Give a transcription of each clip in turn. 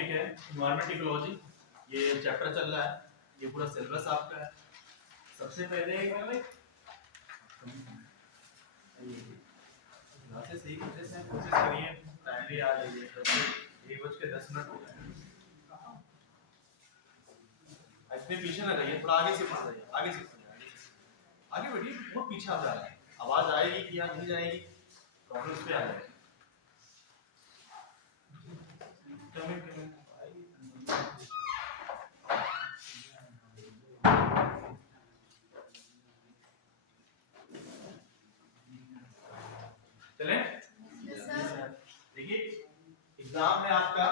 Topic है environment ecology. ये chapter चल रहा है, ये पूरा सिलेबस आपका है। सबसे पहले क्लासेस सही कोशिश करिए, टाइमली आ जाइए। 1:10 हो गए, इतने पीछे ना रहिए, थोड़ा आगे से पढ़ रहिए, आगे से आगे बढ़िए। बहुत पीछे आप जा रहे हैं, आवाज आएगी कि या नहीं जाएगी, प्रॉब्लम्स पे आ जाएगी। चले देखिए, एग्जाम में आपका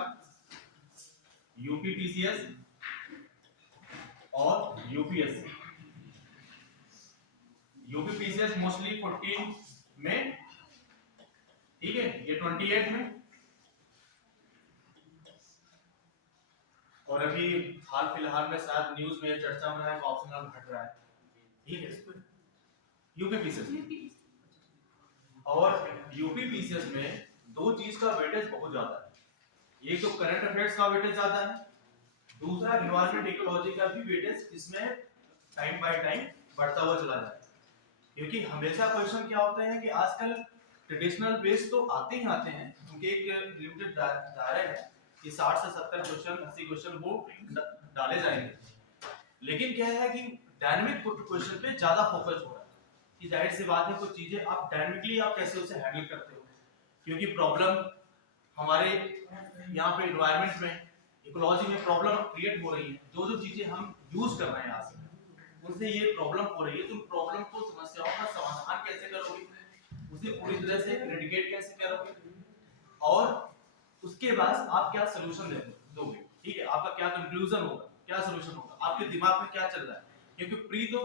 यूपीपीसीएस और यूपीएससी। यूपीपीसीएस मोस्टली 14 में, ठीक है, ये 28 में, और अभी हाल फिलहाल में शायद न्यूज में चर्चा में है, ऑप्शनल घट रहा है, ठीक है। यूपीपीसीएस और यूपीपीसीएस में दो चीज का वेटेज बहुत ज्यादा है। एक तो करंट अफेयर्स का वेटेज ज्यादा है, दूसरा एनवायरमेंट इकोलॉजी का भी वेटेज इसमें टाइम बाय टाइम बढ़ता हुआ चला जाता है। क्योंकि हमेशा क्वेश्चन क्या होते हैं कि आजकल ट्रेडिशनल बेस तो आते ही आते हैं, उनके एक लिमिटेड दायरे है कि 60 से 70 क्वेश्चन 80 क्वेश्चन वो डाले जाएंगे। लेकिन क्या है कि डायनामिक क्वेश्चन पे ज्यादा फोकस हो रहा है कि जाहिर सी बात है कुछ चीजें आप डायनामिकली आप कैसे उसे हैंडल करते हो। क्योंकि प्रॉब्लम हमारे यहाँ पे एनवायरनमेंट में, इकोलॉजी में प्रॉब्लम क्रिएट हो रही है। जो जो चीजें हम यूज कर रहे हैं आज उनसे ये प्रॉब्लम हो रही है, तुम प्रॉब्लम को, समस्याओं का समाधान कैसे करोगे, उसे पूरी तरह से इरेडिकेट कैसे करोगे, और उसके बाद आप क्या सोल्यूशन दोगे, ठीक है, आपका क्या कंक्लूजन होगा, क्या सोल्यूशन होगा, आपके दिमाग में क्या चल रहा है। क्योंकि प्री तो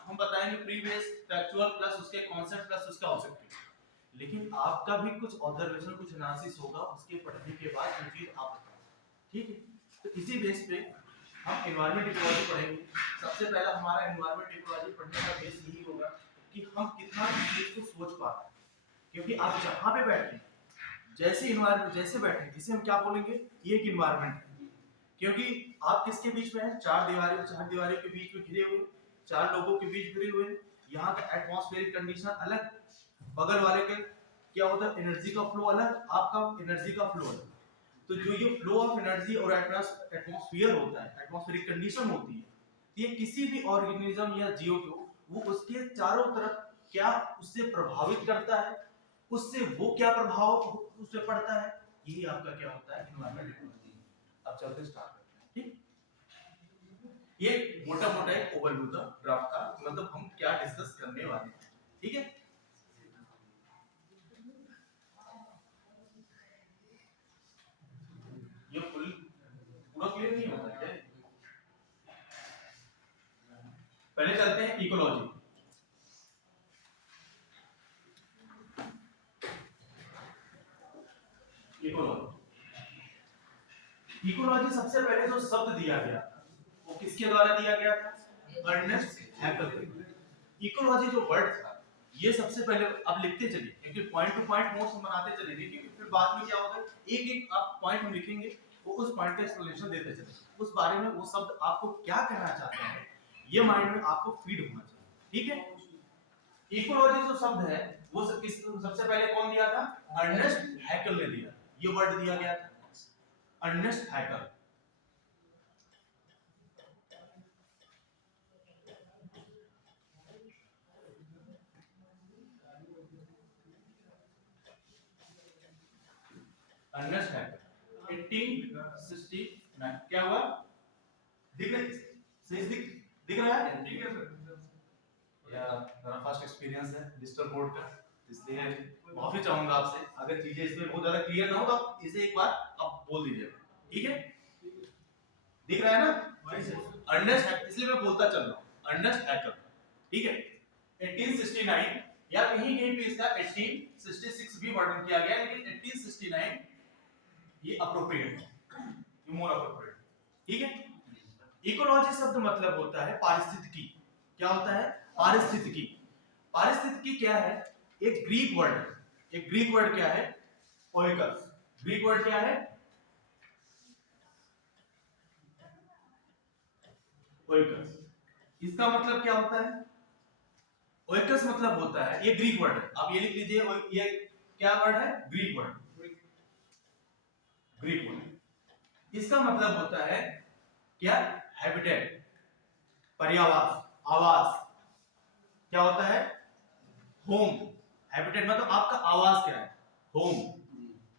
हम बताएंगे, प्री बेस फैक्चुअल प्लस उसके कॉन्सेप्ट प्लस उसका ऑब्जेक्टिव, लेकिन आपका भी कुछ ऑब्जर्वेशन, कुछ एनालिसिस होगा उसके पढ़ने के बाद जो चीज आप बताओ, ठीक है। तो इसी बेस पे हम एनवायरमेंट इकोलॉजी पढ़ेंगे। सबसे पहला हमारा एनवायरमेंट इकोलॉजी पढ़ने का बेस यही होगा कि हम कितना चीज को सोच पा रहे हैं। क्योंकि आप जहां पे बैठे, जैसे एनवायरमेंट जैसे बैठे, जिसे हम क्या बोलेंगे, ये एक एनवायरमेंट है। क्योंकि आप किसके बीच में हैं, चार दीवारों के बीच में घिरे हुए, चार लोगों के बीच घिरे हुए। यहाँ का एटमॉस्फेरिक कंडीशन अलग, बगल वाले के क्या होता है, एनर्जी का फ्लो अलग, आपका एनर्जी का फ्लो अलग। तो जो ये फ्लो ऑफ एनर्जी और एटमॉस्फेयर होता है, एटमॉस्फेरिक कंडीशन होती है, ये किसी भी ऑर्गेनिज्म या जीव को वो उसके चारों तरफ क्या उससे प्रभावित करता है, उससे वो क्या प्रभाव उस पे पड़ता है, यही आपका क्या होता है, एनवायरमेंट इकोलॉजी। अब चलते स्टार्ट करते हैं, ठीक। ये मोटा मोटा एक ओवरव्यू था ड्राफ्ट का, मतलब हम क्या डिस्कस करने वाले हैं, ठीक है। ये पूरा क्लियर नहीं होता है। पहले चलते हैं इकोलॉजी। इकोलॉजी सबसे पहले जो शब्द दिया गया वो किसके द्वारा दिया गया था, अर्नेस्ट हैकेल। इकोलॉजी जो वर्ड था ये सबसे पहले, अब लिखते चलिए क्योंकि पॉइंट टू पॉइंट नोट्स हम बनाते चलेंगे, क्योंकि फिर बाद में क्या होगा, एक एक आप पॉइंट हम लिखेंगे, वो उस पॉइंट का एक्सप्लेनेशन देते चलेंगे, उस बारे में वो शब्द आपको क्या कहना चाहते हैं ये माइंड में आपको फीड होना चाहिए, ठीक है। इकोलॉजी जो शब्द है वो सबसे पहले कौन दिया था, अर्नेस्ट हैकेल ने दिया, ये वर्ड दिया गया था अर्नेस्ट हैकेल। Ernest Hückel 1869। क्या हुआ, दिख रहा है, ठीक है सर। या मेरा फर्स्ट एक्सपीरियंस है डिजिटल बोर्ड का, इसलिए माफी चाहूंगा आपसे अगर चीजें इसमें बहुत ज्यादा क्लियर ना हो, तो आप इसे एक बार आप बोल दीजिएगा, ठीक है। दिख रहा है ना, अर्नेस्ट हैकेल, इसलिए मैं बोलता चल रहा हूं, अर्नेस्ट हैकेल, ठीक है। 1869 या कहीं कहीं पे इसका 1866 भी वर्णन किया गया है, लेकिन 1869 ये अप्रोप्रिएट है, ये मोर अप्रोप्रिएट, ठीक है। इकोलॉजी शब्द मतलब होता है पारिस्थितिकी। क्या होता है, पारिस्थितिकी। पारिस्थितिकी क्या है, एक ग्रीक वर्ड है। एक ग्रीक वर्ड क्या है, ओइकस। ग्रीक वर्ड क्या है, ओइकस। इसका मतलब क्या होता है? ओइकस मतलब होता है, ये ग्रीक वर्ड है, आप ये लिख लीजिए, ये क्या वर्ड है? Greek word. ग्रीक वर्ड, इसका मतलब होता है क्या? हैबिटेट, पर्यावास, आवास। क्या होता है? होम। हैबिटेट मतलब आपका आवास क्या है? होम।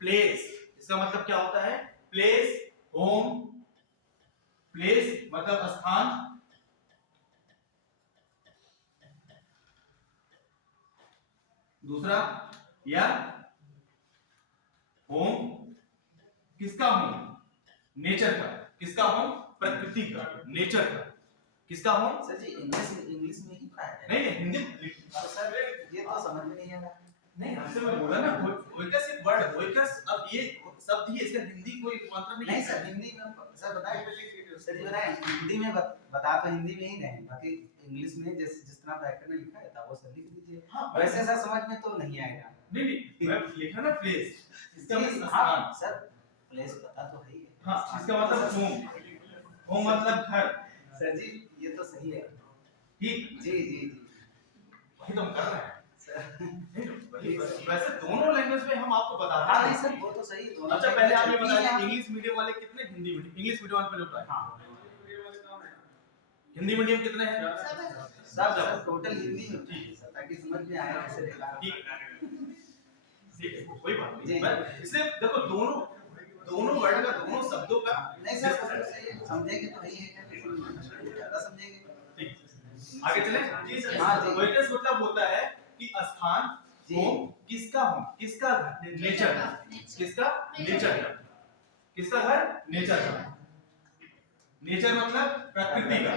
प्लेस, इसका मतलब क्या होता है? Place, home. प्लेस मतलब स्थान, दूसरा, या होम, किसका होम? नेचर का। किसका होम? प्रकृति का, नेचर का। किसका होम? सर जी इंग्लिश में ही पढ़ाया है। नहीं हिंदी। तो सर ये तो समझ में नहीं आ रहा। नहीं हमसे मैं बोला ना, ओइकस एक वर्ड है, ओइकस। अब ये शब्द ही, इसका हिंदी कोई रूपांतर नहीं है। नहीं सर हिंदी में सर बताएं। सर जी बताएं, हिंदी में बता तो हिंदी में ही रहे, बाकी इंग्लिश में जिस तरह व्याकरण लिखा है था वो सर लिख दीजिए। हाँ, वैसे सर समझ में तो नहीं आएगा। नहीं मैं लिखा ना प्लेस, इसका मतलब हाँ स्थान। सर प्लेस पता तो है ही है। हाँ, इसका मतलब होम। होम मतलब घर। सर जी ये तो सही है। ठीक, जी जी जी वही तो हम कर रहे हैं। सर। वैसे दोनों लैंग्वेज में हम आपको बताते हाँ हैं। नहीं सर वो तो सही दोनों। अच्छा पहले आप ये बताइए, इंग्लिश मीडियम वाले कितने? हिंदी मीडियम, इंग्लिश मीडियम वाले पहले बताइए। हाँ हिंदी मीडियम कितने हैं? सर टोटल हिंदी में ठीक है सर, ताकि समझ में आए कैसे लिखा है। ठीक है, कोई बात नहीं। इसलिए देखो दोनों वर्ड का, दोनों शब्दों का। नहीं सर समझेंगे तो नहीं है, ज्यादा समझेंगे। आगे चले। जी सर। हाँ जी। ओइकस मतलब होता है कि स्थान, होम, किसका होम? किसका घर? नेचर का। किसका? नेचर का। किसका घर? नेचर का। नेचर मतलब प्रकृति का।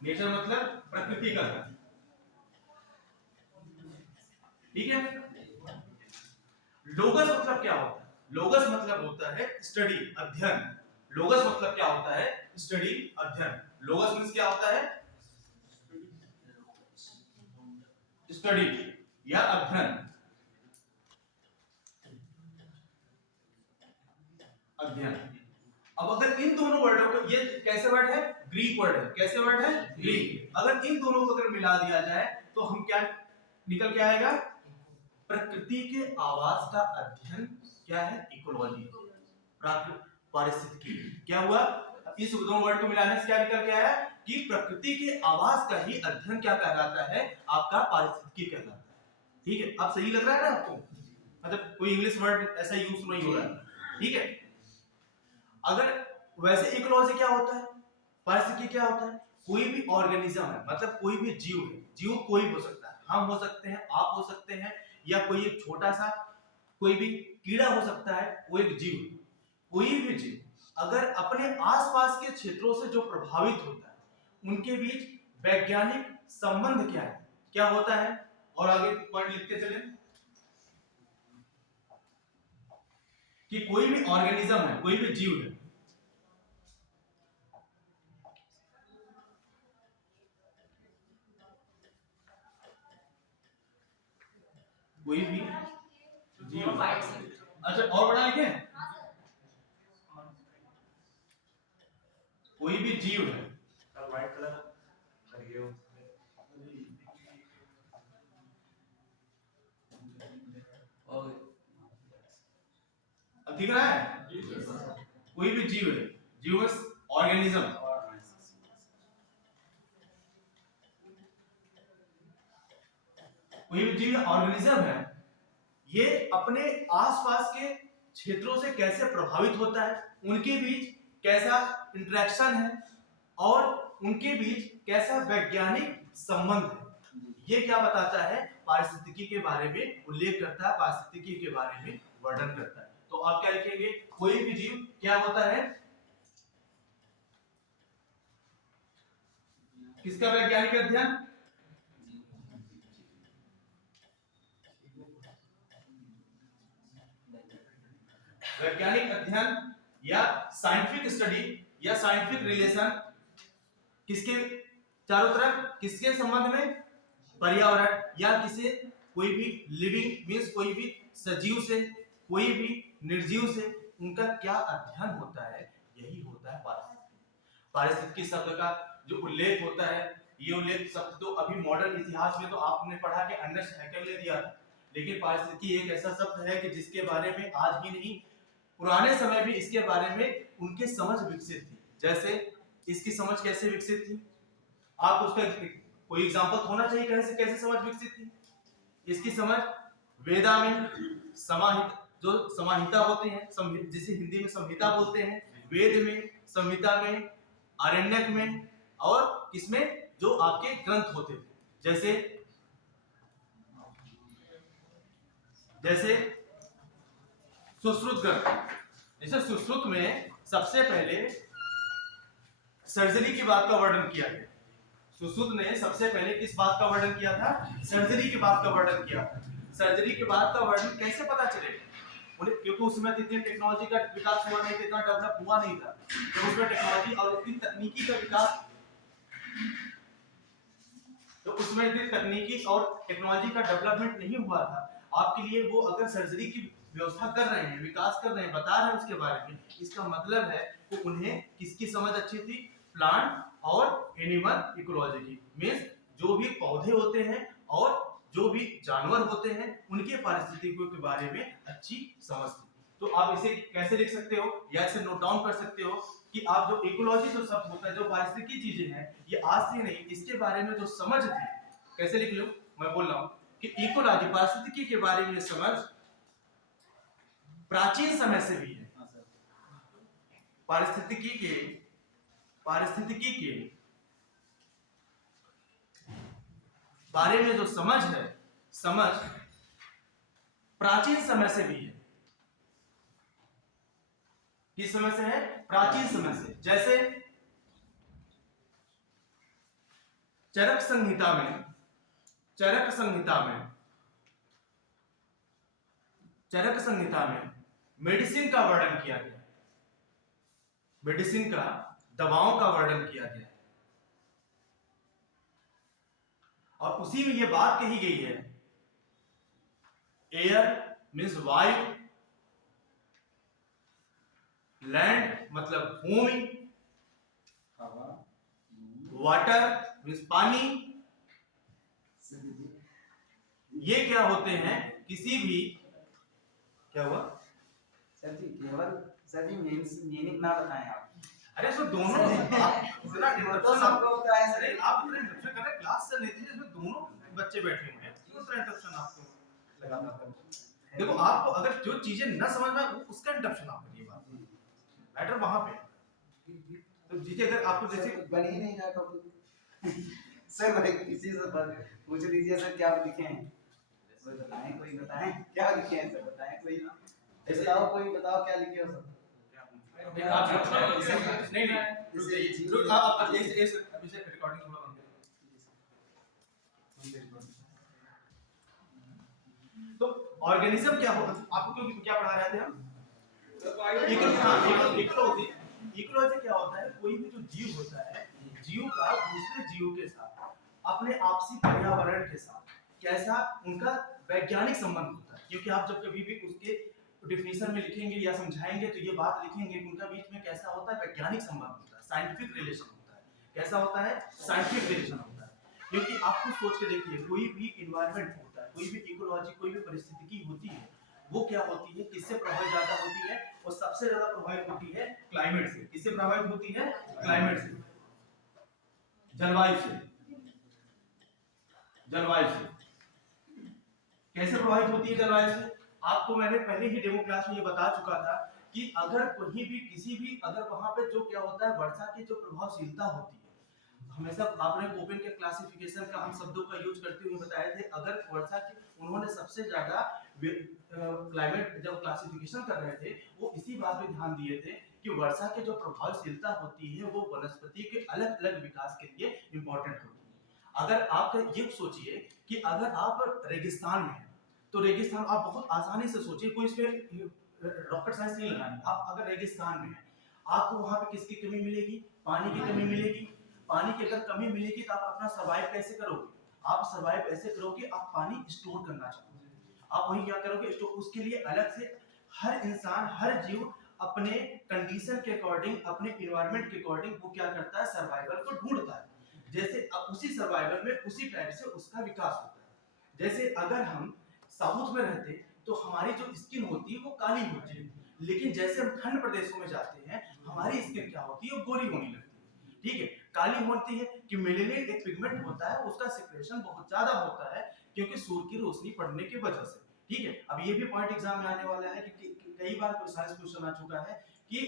नेचर मतलब प्रकृति का घर। ठीक है। लोगस मतलब क्या होता है? लोगस मतलब होता है स्टडी, अध्ययन। लोगस मतलब क्या होता है? स्टडी, अध्ययन। लोगस मींस क्या होता है? स्टडी या अध्ययन। अध्ययन। अब अगर इन दोनों वर्डों को, ये कैसे वर्ड है? ग्रीक वर्ड है। कैसे वर्ड है? ग्रीक। अगर इन दोनों को अगर मिला दिया जाए तो हम क्या निकल के आएगा? प्रकृति के आवास का अध्ययन। क्या है? इकोलॉजी, पारिस्थितिकी। क्या हुआ? इस दोनों वर्ड को मिलाने से क्या निकल के आया? कि प्रकृति के आवास का ही अध्ययन क्या कहलाता है? आपका पारिस्थितिकी कहलाता है। ठीक है, अब सही लग रहा है ना आपको? मतलब कोई इंग्लिश वर्ड ऐसा यूज नहीं हो रहा है। ठीक है। अगर वैसे इकोलॉजी क्या होता है? पारिस्थितिकी क्या होता है? कोई भी ऑर्गेनिज्म है, मतलब कोई भी जीव है। जीव कोई हो सकता है, हम हो सकते हैं, आप हो सकते हैं, या कोई एक छोटा सा कोई भी कीड़ा हो सकता है, वो एक जीव। कोई भी जीव अगर अपने आसपास के क्षेत्रों से जो प्रभावित होता है, उनके बीच वैज्ञानिक संबंध क्या है? क्या होता है? और आगे पॉइंट लिखते चले कि कोई भी ऑर्गेनिज्म है, कोई भी जीव है, कोई भी जीव। अच्छा और बड़ा लिखे, कोई भी जीव है, व्हाइट कलर करिए। अब दिख रहा है? कोई भी जीव है, जीव ऑर्गेनिज्म, कोई भी जीव ऑर्गेनिज्म है, ये अपने आसपास के क्षेत्रों से कैसे प्रभावित होता है, उनके बीच कैसा इंटरेक्शन है, और उनके बीच कैसा वैज्ञानिक संबंध है। ये क्या बताता है? पारिस्थितिकी के बारे में उल्लेख करता है, पारिस्थितिकी के बारे में वर्णन करता है। तो आप क्या लिखेंगे? कोई भी जीव क्या होता है? किसका वैज्ञानिक अध्ययन? वैज्ञानिक अध्ययन या साइंटिफिक स्टडी या साइंटिफिक रिलेशन। किसके चारों तरफ? किसके संबंध में? पर्यावरण या किसी कोई भी लिविंग मींस कोई भी सजीव से, कोई भी निर्जीव से उनका क्या अध्ययन होता है, यही होता है पारिस्थितिकी। पारिस्थितिकी शब्द का जो उल्लेख होता है, ये उल्लेख शब्द तो अभी मॉडर्न इतिहास में तो आपने पढ़ा कि अर्नेस्ट हैकेल ने दिया था, लेकिन पारिस्थितिकी एक ऐसा शब्द है कि जिसके बारे में आज ही नहीं, पुराने समय में इसके बारे में उनकी समझ विकसित थी। जैसे इसकी समझ कैसे विकसित थी, आप उसका कोई एग्जांपल होना चाहिए कैसे कैसे समझ विकसित थी। इसकी समझ वेदा में समाहित, जो समाहिता होते हैं, जिसे हिंदी में संहिता बोलते हैं, वेद में, संहिता में, आरण्यक में, और किसमें, जो आपके ग्रंथ होते थे, जैसे जैसे सुश्रुत ग्रंथ। जैसे सुश्रुत में सबसे पहले सर्जरी की बात का वर्णन किया गया। सुश्रुत ने सबसे पहले किस बात का वर्णन किया था, सर्जरी की बात का वर्णन किया था। सर्जरी के बाद का वर्णन कैसे पता चलेगा, क्योंकि उसमें इतनी टेक्नोलॉजी का विकास हुआ नहीं था, इतना डेवलप हुआ नहीं था, तो उसमें टेक्नोलॉजी और इतनी तकनीकी का विकास, तो उसमें इतनी तकनीकी और टेक्नोलॉजी का डेवलपमेंट नहीं हुआ था। आपके लिए वो अगर सर्जरी की व्यवस्था कर रहे हैं, विकास कर रहे हैं, बता रहे हैं उसके बारे में, इसका मतलब है कि उन्हें किसकी समझ अच्छी थी, प्लांट और एनिमल इकोलॉजी की। मींस जो भी पौधे होते हैं और जो भी जानवर होते हैं उनके पारिस्थितिकी के बारे में अच्छी समझ थी। तो आप इसे कैसे लिख सकते हो, या इसे नोट डाउन कर सकते हो कि आप जो इकोलॉजी जो शब्द होता है, जो पारिस्थितिकी चीजें हैं, ये आज से नहीं, इसके बारे में जो समझ थी, कैसे लिख लो, मैं बोल रहा हूं कि इकोलॉजी पारिस्थितिकी के बारे में समझ प्राचीन समय से भी है। पारिस्थितिकी के बारे में जो समझ है, समझ प्राचीन समय से भी है। किस समय से है, प्राचीन समय से। जैसे चरक संहिता में मेडिसिन का वर्णन किया गया, मेडिसिन का, दवाओं का वर्णन किया गया, और उसी में यह बात कही गई है, एयर मीन्स वायु, लैंड मतलब भूमि, वाटर मीन्स पानी, ये क्या होते हैं, किसी भी, क्या हुआ सर जी, केवल सर जी मीनिंग ना बताएं आप। अरे सो दोनों इतना इंटरप्शन आपको बताएं सर, आप इतना इंटरप्शन कर रहे, क्लास चल रही थी जिसमें दोनों बच्चे बैठे हुए हैं, क्यों इतना इंटरप्शन आपको लगातार। देखो आपको अगर जो चीजें न समझ में उसका इंटरप्शन आप करिए, बात मैटर वहां पे। तो चीजें अगर आपको जैसे बन ही नहीं रहा टॉपिक सर, मैं किसी से पूछ लीजिए सर क्या लिखे हैं, कोई बताएं, कोई बताएं क्या लिखे हैं सर, बताएं कोई, बताओ कोई बताओ क्या लिखे हो सर। आप नहीं आप इस अभी से रिकॉर्डिंग थोड़ा बंद करो। तो ऑर्गेनिज्म क्या होगा, आपको क्या पढ़ा रहे थे हम, इकोलॉजी। इकोलॉजी क्या होता है, कोई भी जो जीव होता है, जीव का दूसरे जीव के साथ, अपने आपसी पर्यावरण के साथ कैसा उनका वैज्ञानिक संबंध होता है। क्योंकि आप जब कभी भी उसके डिफिनेशन में लिखेंगे या समझाएंगे तो ये बात लिखेंगे कि उनका बीच में कैसा होता है, वैज्ञानिक संबंध होता है, साइंटिफिक रिलेशन होता है। कैसा होता है, साइंटिफिक रिलेशन होता है। क्योंकि आप खुद सोच के देखिए, कोई भी एनवायरनमेंट होता है, कोई भी इकोलॉजी, कोई भी परिस्थितिकी होती है, वो क्या होती है, किससे प्रभावित ज्यादा होती है, वो सबसे ज्यादा प्रभावित होती है क्लाइमेट से। किससे प्रभावित होती है, क्लाइमेट से, जलवायु से। जलवायु से कैसे प्रभावित होती है, जलवायु से। आपको मैंने पहले ही डेमो क्लास में ये बता चुका था कि अगर कहीं भी किसी भी, अगर वहां पे जो क्या होता है, वर्षा की जो प्रभावशीलता होती है, हमेशा आपने कोपेन के क्लासिफिकेशन का हम शब्दों का यूज करते हुए बताए थे। अगर वर्षा की, उन्होंने सबसे ज्यादा क्लाइमेट जब क्लासिफिकेशन कर रहे थे, वो इसी बात पे ध्यान दिए थे कि वर्षा की जो प्रभावशीलता होती है वो वनस्पति के अलग अलग विकास के लिए इंपॉर्टेंट होती है। अगर आप ये सोचिए कि अगर आप रेगिस्तान में हैं, तो रेगिस्तान आप बहुत आसानी से सोचिए, कोई इस पे रॉकेट साइंस नहीं लगानी। आप अगर रेगिस्तान में हैं, आपको वहां पे किसकी कमी मिलेगी, पानी की कमी मिलेगी। पानी की अगर कमी मिलेगी तो आप अपना सर्वाइव कैसे करोगे, आप सर्वाइव ऐसे करोगे, आप पानी स्टोर करना चाहोगे, आप वही क्या करोगे, स्टोर। उसके लिए अलग से हर इंसान, हर जीव अपने कंडीशन के अकॉर्डिंग, अपने इन्वायरमेंट के अकॉर्डिंग वो क्या करता है, सर्वाइवल को ढूंढता है। जैसे अब उसी सर्वाइवल में उसी टाइप से उसका विकास होता है। जैसे अगर हम साउथ में रहते तो हमारी जो स्किन होती है वो काली होती है, लेकिन जैसे हम ठंड प्रदेशों में जाते हैं हमारी स्किन क्या होती है, गोरी होने लगती है। ठीक है, काली होती है कि मेलेनिन एक पिगमेंट होता है, उसका सिक्रेशन बहुत ज्यादा होता है क्योंकि सूर्य की रोशनी पड़ने की वजह से। ठीक है, अब ये भी पॉइंट एग्जाम में आने वाला है कि कई बार साइंस क्वेश्चन आ चुका है कि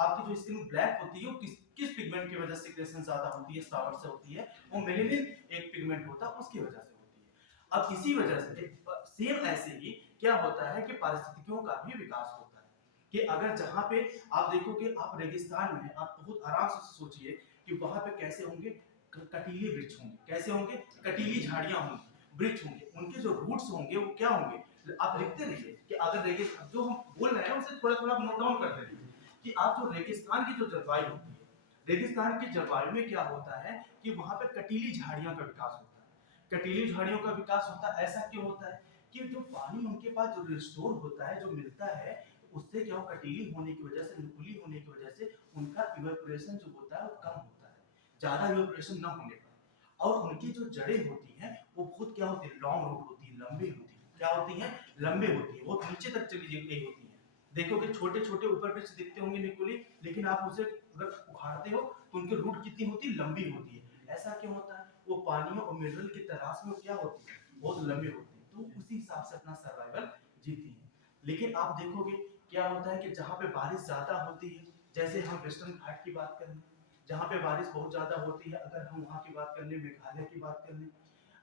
आपकी जो स्किन ब्लैक होती है वो किस पिगमेंट की वजह से सिक्रेशन ज्यादा होती है, स्टार्च से होती है, वो मेलेनिन एक पिगमेंट होता है उसकी वजह से होती है। अब इसी वजह से सेम ऐसे ही क्या होता है कि पारिस्थितिकियों का भी विकास होता है कि अगर जहां पे आप देखोगे, आप रेगिस्तान में आप बहुत आराम से सोचिए कि वहां पे कैसे होंगे, कटीले वृक्ष होंगे, कैसे होंगे, कटीली झाड़ियां होंगी, वृक्ष होंगे, उनके जो रूट्स होंगे वो क्या होंगे, आप लिखते रहिए कि अगर रेगिस्तान जो हम बोल रहे हैं उसे थोड़ा थोड़ा नोट डाउन करते रहिए कि आप जो रेगिस्तान की जो जलवायु होती है, रेगिस्तान की जलवायु में क्या होता है कि वहां पे कटीली झाड़ियां का विकास होता है। कटीली झाड़ियों का विकास होता है, ऐसा क्यों होता है कि जो पानी उनके पास जो रिस्टोर होता है, जो मिलता है, उससे क्या हो, कटीली होने की वजह से, नुकीली होने की वजह से उनका इवेपोरेशन जो होता है वो कम होता है, ज्यादा इवेपोरेशन न होने पर। और उनकी जो जड़ें होती हैं वो बहुत क्या होती है, लॉन्ग रूट होती है, लंबी होती है। क्या होती है, लंबे होती है, वो नीचे तक चली गई होती है। देखोगे छोटे छोटे ऊपर वृक्ष दिखते होंगे निकुली, लेकिन आप उसे अगर उखाड़ते हो तो उनकी रूट कितनी होती है, लंबी होती है। ऐसा क्यों होता है, वो पानी और मिनरल की तलाश में क्या होती है, बहुत लंबी होती है, तो उसी हिसाब से अपना सर्वाइवल जीती है। लेकिन आप देखोगे क्या होता है कि जहाँ पे बारिश ज्यादा होती है, जैसे हम वेस्टर्न घाट की बात करें, जहाँ पे बारिश बहुत ज्यादा होती है, अगर हम वहाँ की बात कर लें, मेघालय की बात कर लें,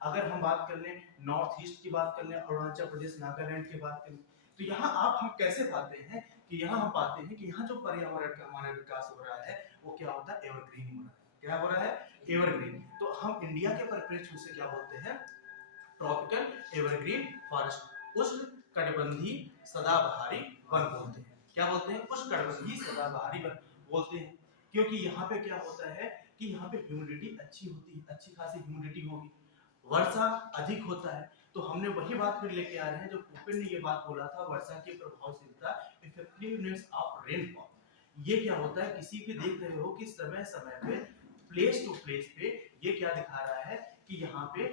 अगर हम बात कर लें नॉर्थ ईस्ट की बात कर लें, अरुणाचल प्रदेश, नागालैंड की बात करें, तो यहाँ आप हम कैसे पाते हैं कि यहाँ हम पाते हैं कि यहाँ जो पर्यावरण का हमारा विकास हो रहा है वो क्या होता है, एवरग्रीन हो रहा है। क्या हो रहा है, एवरग्रीन। तो हम इंडिया के परिप्रेक्ष्य से क्या बोलते हैं, ट्रॉपिकल एवरग्रीन फॉरेस्ट, उष्ण कटिबंधीय सदाबहारी वन बोलते हैं। क्या बोलते हैं, उष्ण कटिबंधीय सदाबहारी वन बोलते हैं, क्योंकि यहाँ पे क्या होता है कि यहाँ पे ह्यूमिडिटी अच्छी होती है, अच्छी खासी ह्यूमिडिटी होगी, वर्षा अधिक होता है। तो हमने वही बात फिर लेके आ रहे हैं जो भूपेन ने ये बात बोला था, वर्षा की प्रभावशीलता, इफेक्टिवनेस ऑफ रेनफॉल। ये क्या होता है, किसी भी देख रहे हो कि समय समय पे, प्लेस टू प्लेस पे ये क्या दिखा रहा है कि यहाँ पे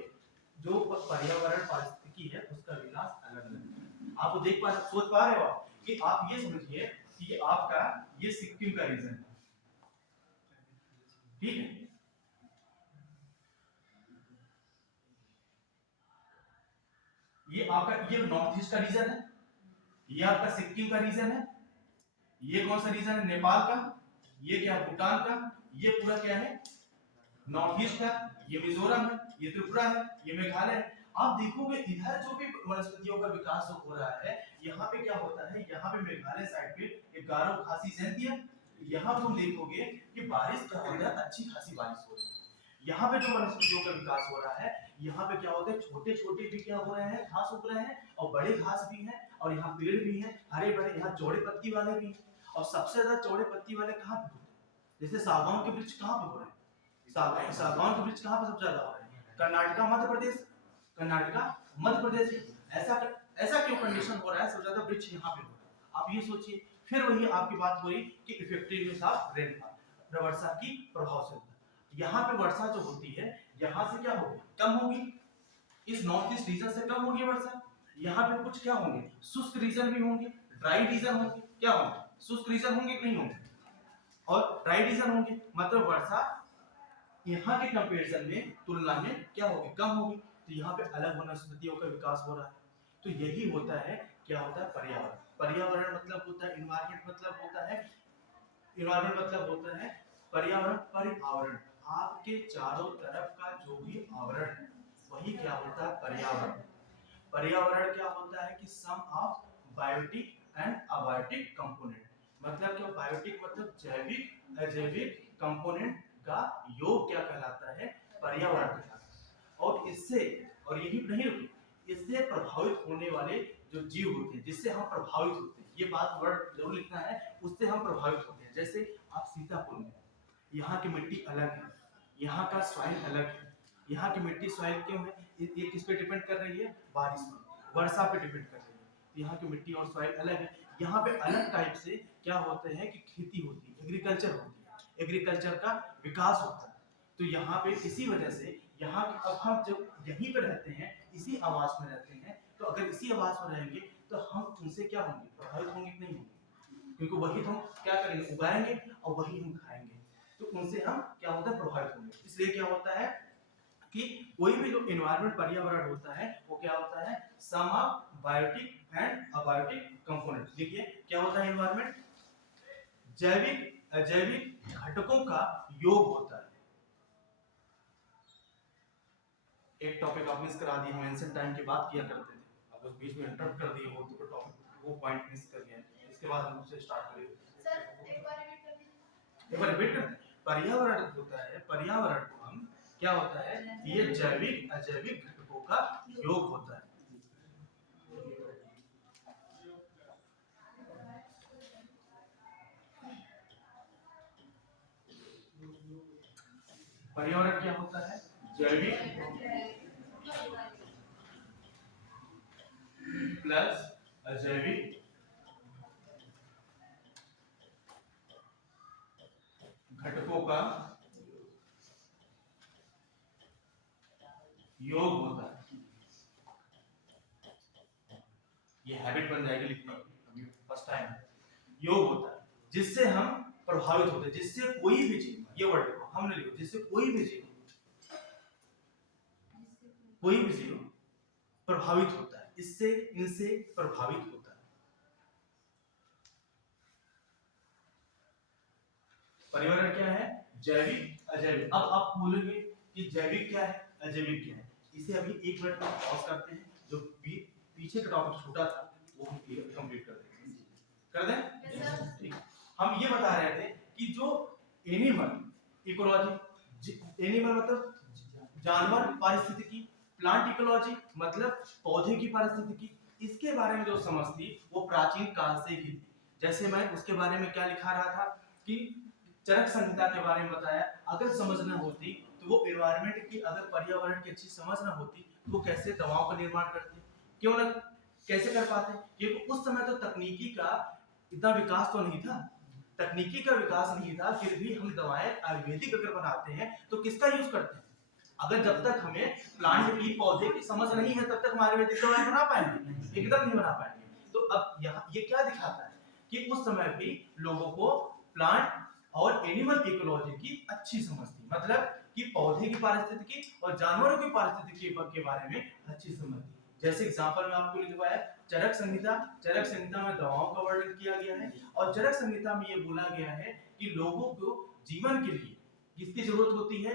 जो पर्यावरण पारिस्थितिकी है उसका विकास अलग अलग है। आप देख पा, सोच पा रहे हो आप कि आप ये समझिए कि आपका ये सिक्किम का रीजन है, ठीक है, ये आपका, ये नॉर्थ ईस्ट का रीजन है, ये आपका सिक्किम का रीजन है, ये कौन सा रीजन है, नेपाल का, ये क्या है, भूटान का, ये पूरा क्या है, नॉर्थ ईस्ट का, ये मिजोरम है, ये त्रिपुरा है, ये मेघालय है। आप देखोगे इधर जो भी वनस्पतियों का विकास हो रहा है, यहाँ पे क्या होता है, यहाँ पे मेघालय साइड पे एक गारो खासी जयंती है, यहाँ पे तुम देखोगे कि बारिश क्या हो रहा है, अच्छी खासी बारिश हो रही है। यहाँ पे जो वनस्पतियों का विकास हो रहा है, यहाँ पे क्या होता है, छोटे छोटे भी क्या हो रहे हैं, घास उग रहे हैं, और बड़े घास भी हैं, और यहाँ पेड़ भी हैं, हरे भरे, यहाँ चौड़े पत्ती वाले भी हैं। और सबसे ज्यादा चौड़े पत्ती वाले कहाँ पे होते हैं, जैसे सागौन के वृक्ष कहाँ पे हो रहे हैं, सागौन के वृक्ष कहाँ पे सबसे ज्यादा हो रहे हैं, कर्नाटका, मध्य प्रदेश, कर्नाटका, मध्य प्रदेश। ऐसा ऐसा क्यों कंडीशन हो रहा है, सबसे ज्यादा वृक्ष यहाँ पे हो रहा है। आप ये सोचिए, फिर वही आपकी बात हुई कि इफेक्टिवनेस ऑफ रेनफॉल, वर्षा की प्रभावशीलता। यहाँ पे वर्षा जो होती है, यहाँ से क्या होगी, कम होगी, इस नॉर्थ ईस्ट रीजन से कम होगी वर्षा। यहाँ पे कुछ क्या होंगे, शुष्क रीजन भी होंगे, ड्राई रीजन होंगे, क्या होंगे, शुष्क रीजन होंगे कि नहीं होंगे, और ड्राई रीजन होंगे, मतलब वर्षा यहाँ के कंपैरिजन में, तुलना में क्या होगी, कम होगी। तो यहाँ पे अलग वनस्पतियों का विकास हो रहा है। तो यही होता है, क्या होता है, पर्यावरण। पर्यावरण मतलब होता है इन्वायरमेंट, मतलब होता है इन्वायरमेंट, मतलब होता है पर्यावरण, परिआवरण, आपके चारों तरफ का जो भी आवरण है वही क्या होता है, पर्यावरण। पर्यावरण क्या होता है कि some of biotic and abiotic component, मतलब क्या, बायोटिक मतलब जैविक, अजैविक कंपोनेंट का योग क्या कहलाता है, पर्यावरण कहलाता है। और इससे, और यही नहीं रुकी, इससे प्रभावित होने वाले जो जीव होते हैं, जिससे हम प्रभावित होते हैं, ये बात वर्ड जरूर लिखना है, उससे हम प्रभावित होते हैं। जैसे आप सीतापुर में, यहाँ की मिट्टी अलग है, यहाँ का सॉइल अलग है। यहाँ की मिट्टी सॉइल क्यों है, ये किस पे डिपेंड कर रही है, बारिश पे, वर्षा पे डिपेंड कर रही है। यहाँ की मिट्टी और सॉइल अलग है। यहाँ पे अलग टाइप से क्या होते हैं कि खेती होती है, एग्रीकल्चर होती है, एग्रीकल्चर का विकास होता है। तो यहाँ पे इसी वजह से यहाँ अब हम जब यहीं पे रहते हैं, इसी आवास में रहते हैं, तो अगर इसी आवास में रहेंगे तो हम उनसे क्या होंगे, प्रभावित होंगे कि नहीं होंगे, क्योंकि वही तो हम क्या करेंगे, उगाएंगे और वही हम खाएंगे, तो उनसे हम क्या होता है, प्रभावित होंगे। इसलिए क्या होता है कि कोई भी जो एनवायरनमेंट पर्यावरण होता है वो क्या होता है, some of biotic and abiotic component. देखिए क्या होता है एनवायरनमेंट, जैविक अजैविक घटकों का योग होता है। एक टॉपिक आप मिस करा दिए, हम एंशिएंट टाइम की बात किया करते थे, अब उस बीच में इंटरप्ट कर दिए, वो तो टॉपिक वो पॉइंट मिस कर गए। इसके बाद हम उससे स्टार्ट करेंगे। सर एक बार रिपीट कर दीजिए। एक बार रिपीट कर दें। पर्यावरण होता है, पर्यावरण को हम क्या होता है, ये जैविक अजैविक घटकों का योग होता है। पर्यावरण क्या होता है, जैविक प्लस अजैविक घटकों का योग होता है। ये हैबिट बन जाएगी लिखने की, अभी फर्स्ट टाइम योग होता है, जिससे हम प्रभावित होते हैं, जिससे कोई भी जीव, ये वर्ड देखो हमने लिखा, जिससे कोई भी जीव प्रभावित होता है, इससे इनसे प्रभावित होता है। पर्यावरण क्या है, जैविक अजैविक। अब आप बोलोगे कि जैविक क्या है, अजैविक क्या है, इसे अभी एक मिनट में पॉज करते हैं, जो पीछे का टॉपिक छूटा था वो हम क्लियर कंप्लीट कर देंगे, कर दें। ठीक, हम ये बता रहे थे कि जो एनिमल इकोलॉजी, एनिमल मतलब जानवर पारिस्थितिकी, प्लांट इकोलॉजी मतलब पौधे की पारिस्थितिकी, इसके बारे में जो समझ थी वो प्राचीन काल से ही थी। जैसे मैं उसके बारे में क्या लिखा रहा था कि चरक संहिता के बारे में बताया, अगर समझना होती तो वो एनवायरनमेंट की, अगर पर्यावरण की अच्छी समझ ना होती तो वो कैसे दवाओं का निर्माण करते, क्यों ना, कैसे कर पाते, क्योंकि उस समय तो तकनीकी का इतना विकास तो नहीं था, तकनीकी का विकास नहीं था, फिर भी हम दवाएं आयुर्वेदिक अगर बनाते हैं तो किसका यूज करते हैं, अगर जब तक हमें प्लांट की पौधे की समझ नहीं है तब तक हम आयुर्वेदिक दवाएं बना पाएंगे, एकदम नहीं बना पाएंगे। तो अब यहाँ ये क्या दिखाता है कि उस समय भी लोगों को प्लांट और एनिमल इकोलॉजी की अच्छी समझ थी, मतलब कि पौधे की पारिस्थितिकी और जानवरों की पारिस्थितिकी के बारे में अच्छी समझ थी। जैसे एग्जांपल में आपको लिखवाया चरक संहिता, चरक संहिता में दवाओं का वर्णन किया गया है, और चरक संहिता में ये बोला गया है कि लोगों को जीवन के लिए किसकी जरूरत होती है,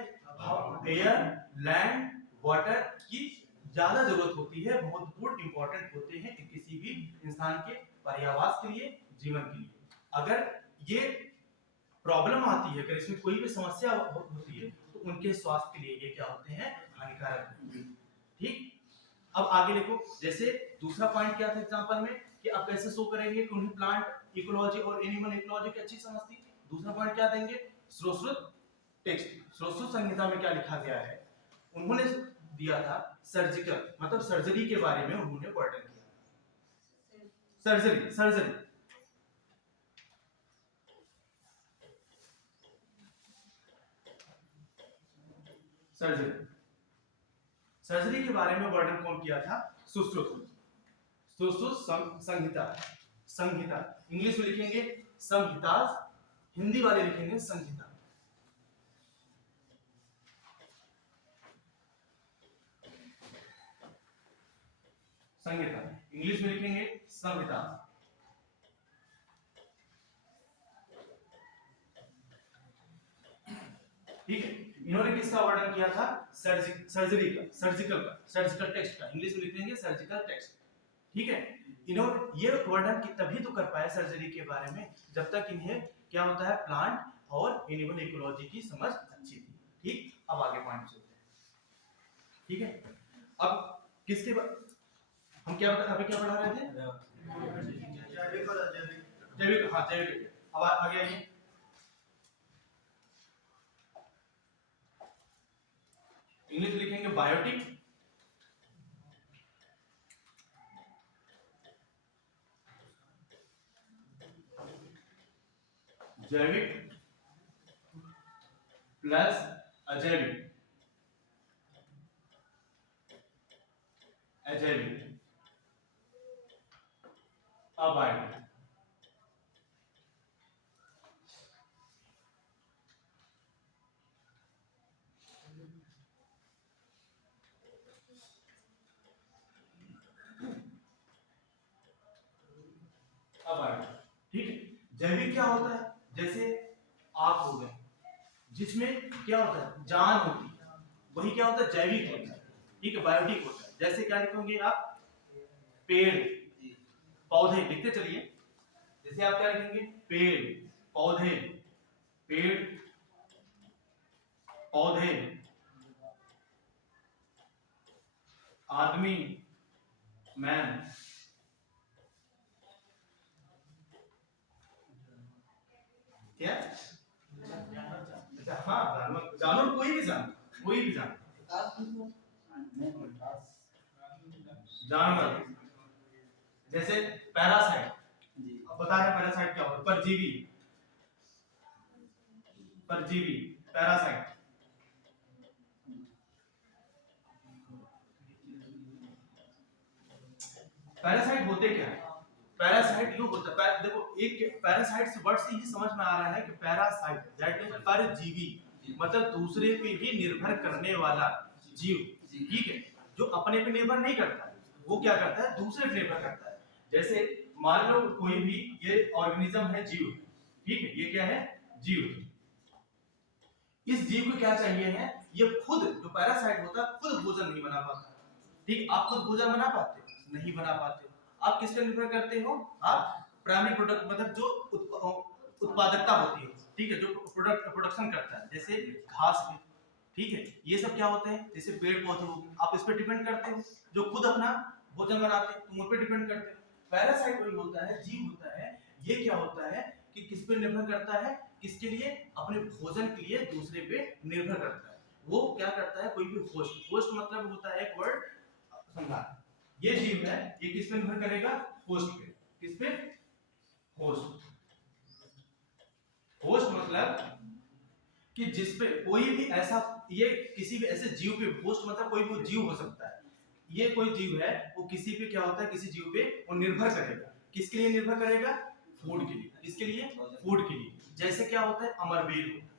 एयर, लैंड, वाटर की ज्यादा जरूरत होती है, महत्वपूर्ण इंपॉर्टेंट होते हैं किसी भी इंसान के पर्यावास के लिए, जीवन के लिए। अगर ये प्रॉब्लम आती है, अगर इसमें कोई भी समस्या होती है तो उनके स्वास्थ्य के लिए ये क्या होते हैं, हानिकारक होते हैं। ठीक, अब आगे देखो, जैसे दूसरा पॉइंट क्या था एग्जांपल में कि आप कैसे शो करेंगे कि उन्हें प्लांट इकोलॉजी और एनिमल इकोलॉजी की अच्छी समझ थी। दूसरा पॉइंट क्या देंगे, स्रोत टेक्स्ट, स्रोत संहिता में क्या लिखा गया है, उन्होंने दिया था सर्जिकल, मतलब सर्जरी के बारे में उन्होंने वर्णन किया, सर्जरी सर्जरी सर्जरी सर्जरी के बारे में वर्णन कौन किया था, सुश्रुत, सुश्रुत संहिता, संहिता इंग्लिश में लिखेंगे संहिता, हिंदी वाले लिखेंगे संहिता। संहिता इंग्लिश में लिखेंगे संहिता। ठीक है, इन्होंने किसका वर्णन किया था, सर्जरी का, सर्जिकल टेक्स्ट का, इंग्लिश में लिखेंगे सर्जिकल टेक्स्ट। ठीक है, इन्होंने ये वर्णन की तभी तो कर पाए सर्जरी के बारे में जब तक इन्हें क्या होता है, प्लांट और एनिमल इकोलॉजी की समझ अच्छी थी। ठीक, अब आगे पॉइंट चलते हैं। ठीक है, अब किसके हम क्या अभी क्या पढ़ा रहे थे, जैविक और अजैविक, जैविक, हाँ जैविक। अब आगे आइए, इंग्लिश लिखेंगे बायोटिक जैविक प्लस अजैविक, अजैविक अबायोटिक। अबायोटिक, ठीक है। जैविक क्या होता है? जैसे आप हो गए, जिसमें क्या होता है, जान होती है, वही क्या होता है, जैविक होता है, ठीक है। बायोटिक होता है, जैसे क्या लिखोगे आप, पेड़ पौधे लिखते चलिए। जैसे आप क्या लिखेंगे, पेड़ पौधे, पेड़ पौधे, आदमी मैन, क्या, अच्छा हाँ, जानवर, जानवर कोई भी जानवर, कोई भी जानवर, जानवर। जैसे पैरासाइट, अब बता रहे पैरासाइट क्या होता है, परजीवी, परजीवी पैरासाइट। पैरासाइट होते क्या है? पैरासाइट यूं होता है, देखो एक पैरासाइट से वर्ड से ही समझ में आ रहा है कि पैरासाइट दैट मींस परजीवी, मतलब दूसरे पे भी निर्भर करने वाला जीव, ठीक है, जो अपने पे निर्भर नहीं करता, वो क्या करता है, दूसरे पे निर्भर करता है। जैसे मान लो कोई भी ये ऑर्गेनिज्म है, जीव, ठीक है, ये क्या है, जीव। इस जीव को क्या चाहिए है, ये खुद जो पैरासाइट होता है खुद भोजन नहीं बना पाता, ठीक। आप खुद भोजन बना पाते हो? नहीं बना पाते हो। आप किस पे निर्भर करते हो? आप प्राइमरी प्रोडक्ट, मतलब जो उत्पादकता होती है, ठीक है, जो प्रोडक्शन करता है, जैसे घास पे, ठीक है, ये सब क्या होते हैं, जैसे पेड़ पौधे हो, आप इस पे डिपेंड करते हो, जो खुद अपना भोजन बनाते हैं तुम उन पे डिपेंड करते हो। पैरासाइट वही होता है, जीव होता है, ये क्या होता है कि किस पे निर्भर करता है, किसके लिए, अपने भोजन के लिए दूसरे पे निर्भर करता है। वो क्या करता है, कोई भी होस्ट, होस्ट मतलब होता है एक वर्ड समझा, ये जीव है, ये किस पे निर्भर करेगा, होस्ट पे, किस पे, होस्ट। होस्ट मतलब कि जिस पे कोई भी ऐसा, ये किसी भी ऐसे जीव पे, होस्ट मतलब कोई भी जीव हो सकता है, ये कोई जीव है, वो किसी पे क्या होता है, किसी जीव पे वो निर्भर करेगा, किसके लिए निर्भर करेगा, फूड के लिए, किसके लिए, फूड के लिए। जैसे क्या होता है, अमरबेल होता है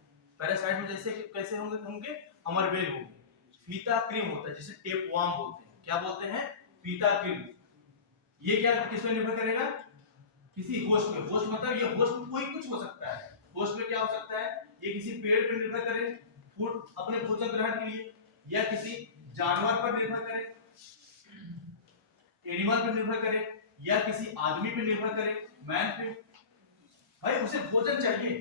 पैरासाइट में, जैसे कैसे होंगे, होंगे अमरबेल होंगे। फीता क्रीम होता है, जिसे टेपवार्म बोलते हैं, क्या बोलते हैं, फीता क्रीम। ये क्या किस पे निर्भर करेगा, किसी होस्ट पे। होस्ट मतलब ये होस्ट कोई कुछ हो सकता है, होस्ट में क्या हो सकता है, ये किसी पेड़ पर निर्भर करे फूड अपने भोजन ग्रहण के लिए, या किसी जानवर पर निर्भर करे, एनिमल पर निर्भर करे, या किसी आदमी पर निर्भर करे, मैन पे। भाई उसे भोजन चाहिए,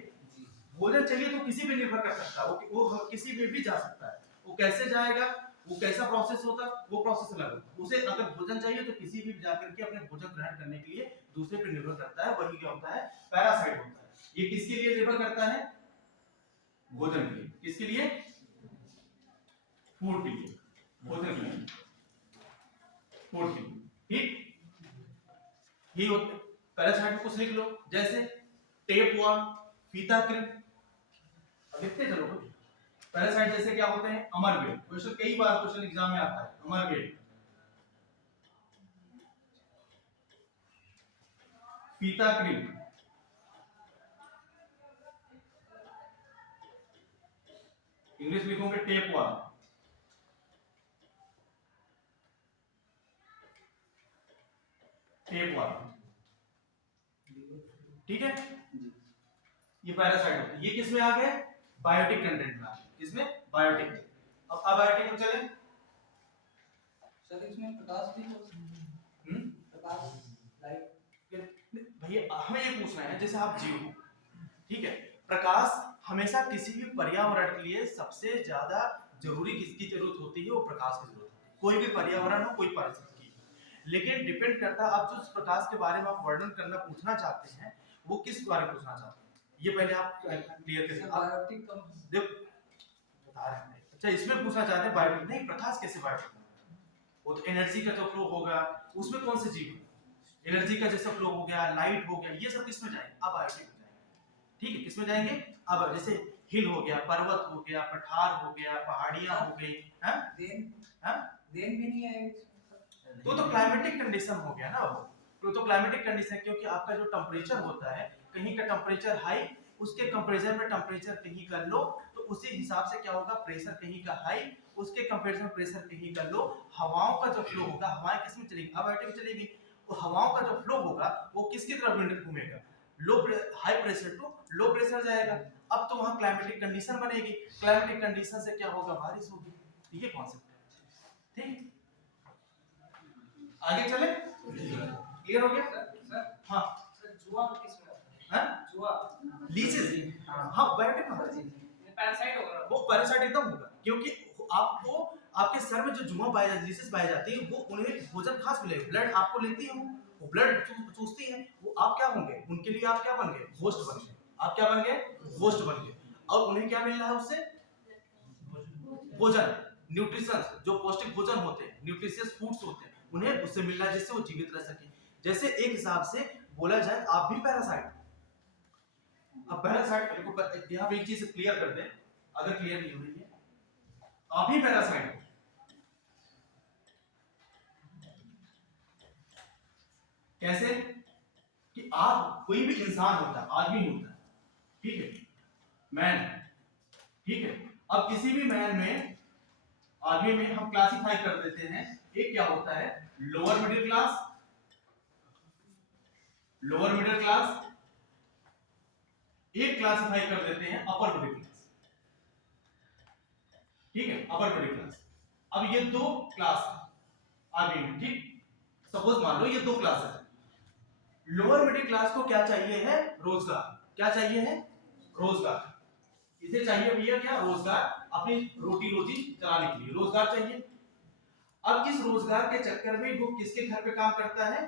भोजन चाहिए तो किसी पे निर्भर कर सकता है, वो किसी पे भी जा सकता है। वो कैसे जाएगा, वो कैसा प्रोसेस होता, वो प्रोसेस अलग होता। उसे अगर भोजन चाहिए तो किसी भी जाकर के अपने भोजन ग्रहण करने के लिए दूसरे पे निर्भर करता है, वही क्या होता है, पैरासाइट होता है। ये किसके लिए निर्भर करता है, भोजन के लिए, किसके लिए, फूड के लिए, भोजन के लिए, फूड के लिए, ठीक। ये होता है पैरासाइट में, कुछ लिख लो, जैसे टेपवर्म, फीता क्रीम, लिखते चलो। पैरासाइट जैसे क्या होते हैं, अमरबेल, क्वेश्चन कई बार क्वेश्चन एग्जाम में आता है, अमरबेल, फीता क्रीम, इंग्लिश लिखोगे टेपवर्म, टेपवर्म, ठीक है। ये पैरासाइट होते हैं, ये किसमें आ गए, बायोटिक कंटेंट में आ गए, किसमें, बायोटिक। अब अबायोटिक में चले, सर इसमें प्रकाश भी हो, प्रकाश लाइट, भैया हमें ये पूछना है, जैसे आप जीव हो, ठीक है, प्रकाश हमेशा किसी भी पर्यावरण के लिए सबसे ज्यादा जरूरी किसकी जरूरत होती है, वो प्रकाश की जरूरत होती है, कोई भी पर्यावरण हो, कोई परिस्थिति की। लेकिन डिपेंड करता है आप जो प्रकाश के बारे में आप वर्णन करना पूछना चाहते हैं, वो किस बारे में पूछना चाहते हैं, ये पहले आप क्लियर करें। बायोटिक बता रहे हैं, अच्छा इसमें पूछना चाहते हैं बायोटिक, नहीं प्रकाश कैसे बायोटिक, वो तो एनर्जी का जो फ्लो होगा, उसमें कौन से जीव, एनर्जी का जैसा फ्लो हो गया, लाइट हो गया, ये सब किसमें जाएंगे, अब बायोटिक में जाएंगे, ठीक है, किसमें जाएंगे? अब जैसे हिल हो गया, पर्वत हो गया, पठार हो गया, पहाड़ियां हो गई, हैं? हैं? रेन भी नहीं आएगा तो क्लाइमेटिक कंडीशन हो गया ना वो। तो क्लाइमेटिक कंडीशन, क्योंकि आपका जो टेम्परेचर होता है, कहीं का टेम्परेचर हाई, उसके कंपैरिजन में टेम्परेचर कहीं कर लो, तो उसी हिसाब से क्या होगा, प्रेशर कहीं का हाई, उसके कंपैरिजन प्रेशर कहीं कर लो, हवाओं का जो फ्लो होगा, हवाएं किस में चलेगी, अब में चलेगी, तो हवाओं का जो फ्लो होगा वो किसकी तरफ विंड घूमेगा, low high pressure to low pressure जाएगा। अब तो वहां क्लाइमेटिक कंडीशन बनेगी, क्लाइमेटिक कंडीशन से क्या होगा, बारिश होगी। ठीक है कॉन्सेप्ट, ठीक, आगे चले, क्लियर हो गया? हाँ जुआ किस में आता हाँ है? जुआ लीचेस, हाँ बायोटिक पैरासाइट होगा वो पैरासाइट एकदम होगा, क्योंकि आपको आपके सर में जो जुआ पाई जाती है, लीचेस पाई जाती है, वो उन्हें भोजन खास मिलेगा, ब्लड आपको लेती है, वो ब्लड चूसती है, वो आप क्या होंगे, उनके लिए आप क्या बन गए, होस्ट बन गए, आप क्या बन गए, होस्ट बन गए। और उन्हें क्या मिल रहा है उससे, भोजन, न्यूट्रिशन, जो पौष्टिक भोजन होते हैं, न्यूट्रिशियस फूड्स होते हैं, उन्हें उससे मिल रहा है जिससे वो जीवित रह सके। जैसे एक हिसाब से बोला जाए, आप भी पैरासाइट। अब पैरासाइट को यहां पे एक चीज क्लियर कर दें, अगर क्लियर नहीं हो रही है, आप ही पैरासाइट हो। कैसे कि आप, कोई भी इंसान होता है, आदमी होता है, ठीक है, मैन, ठीक है, अब किसी भी मैन में, आदमी में हम क्लासिफाई कर देते हैं, एक क्या होता है, lower middle class, lower middle class, एक क्लासिफाई कर देते हैं अपर मिडिल क्लास, ठीक है, अपर मिडिल क्लास। अब ये दो क्लास है आदमी में, ठीक, सपोज मान लो ये दो क्लासेस है। लोअर मिडिल क्लास को क्या चाहिए है, रोजगार, क्या चाहिए है, रोजगार, इसे चाहिए भैया क्या, रोजगार, अपनी रोटी रोजी चलाने के लिए रोजगार चाहिए। अब इस रोजगार के चक्कर में वो किसके घर पे काम करता है,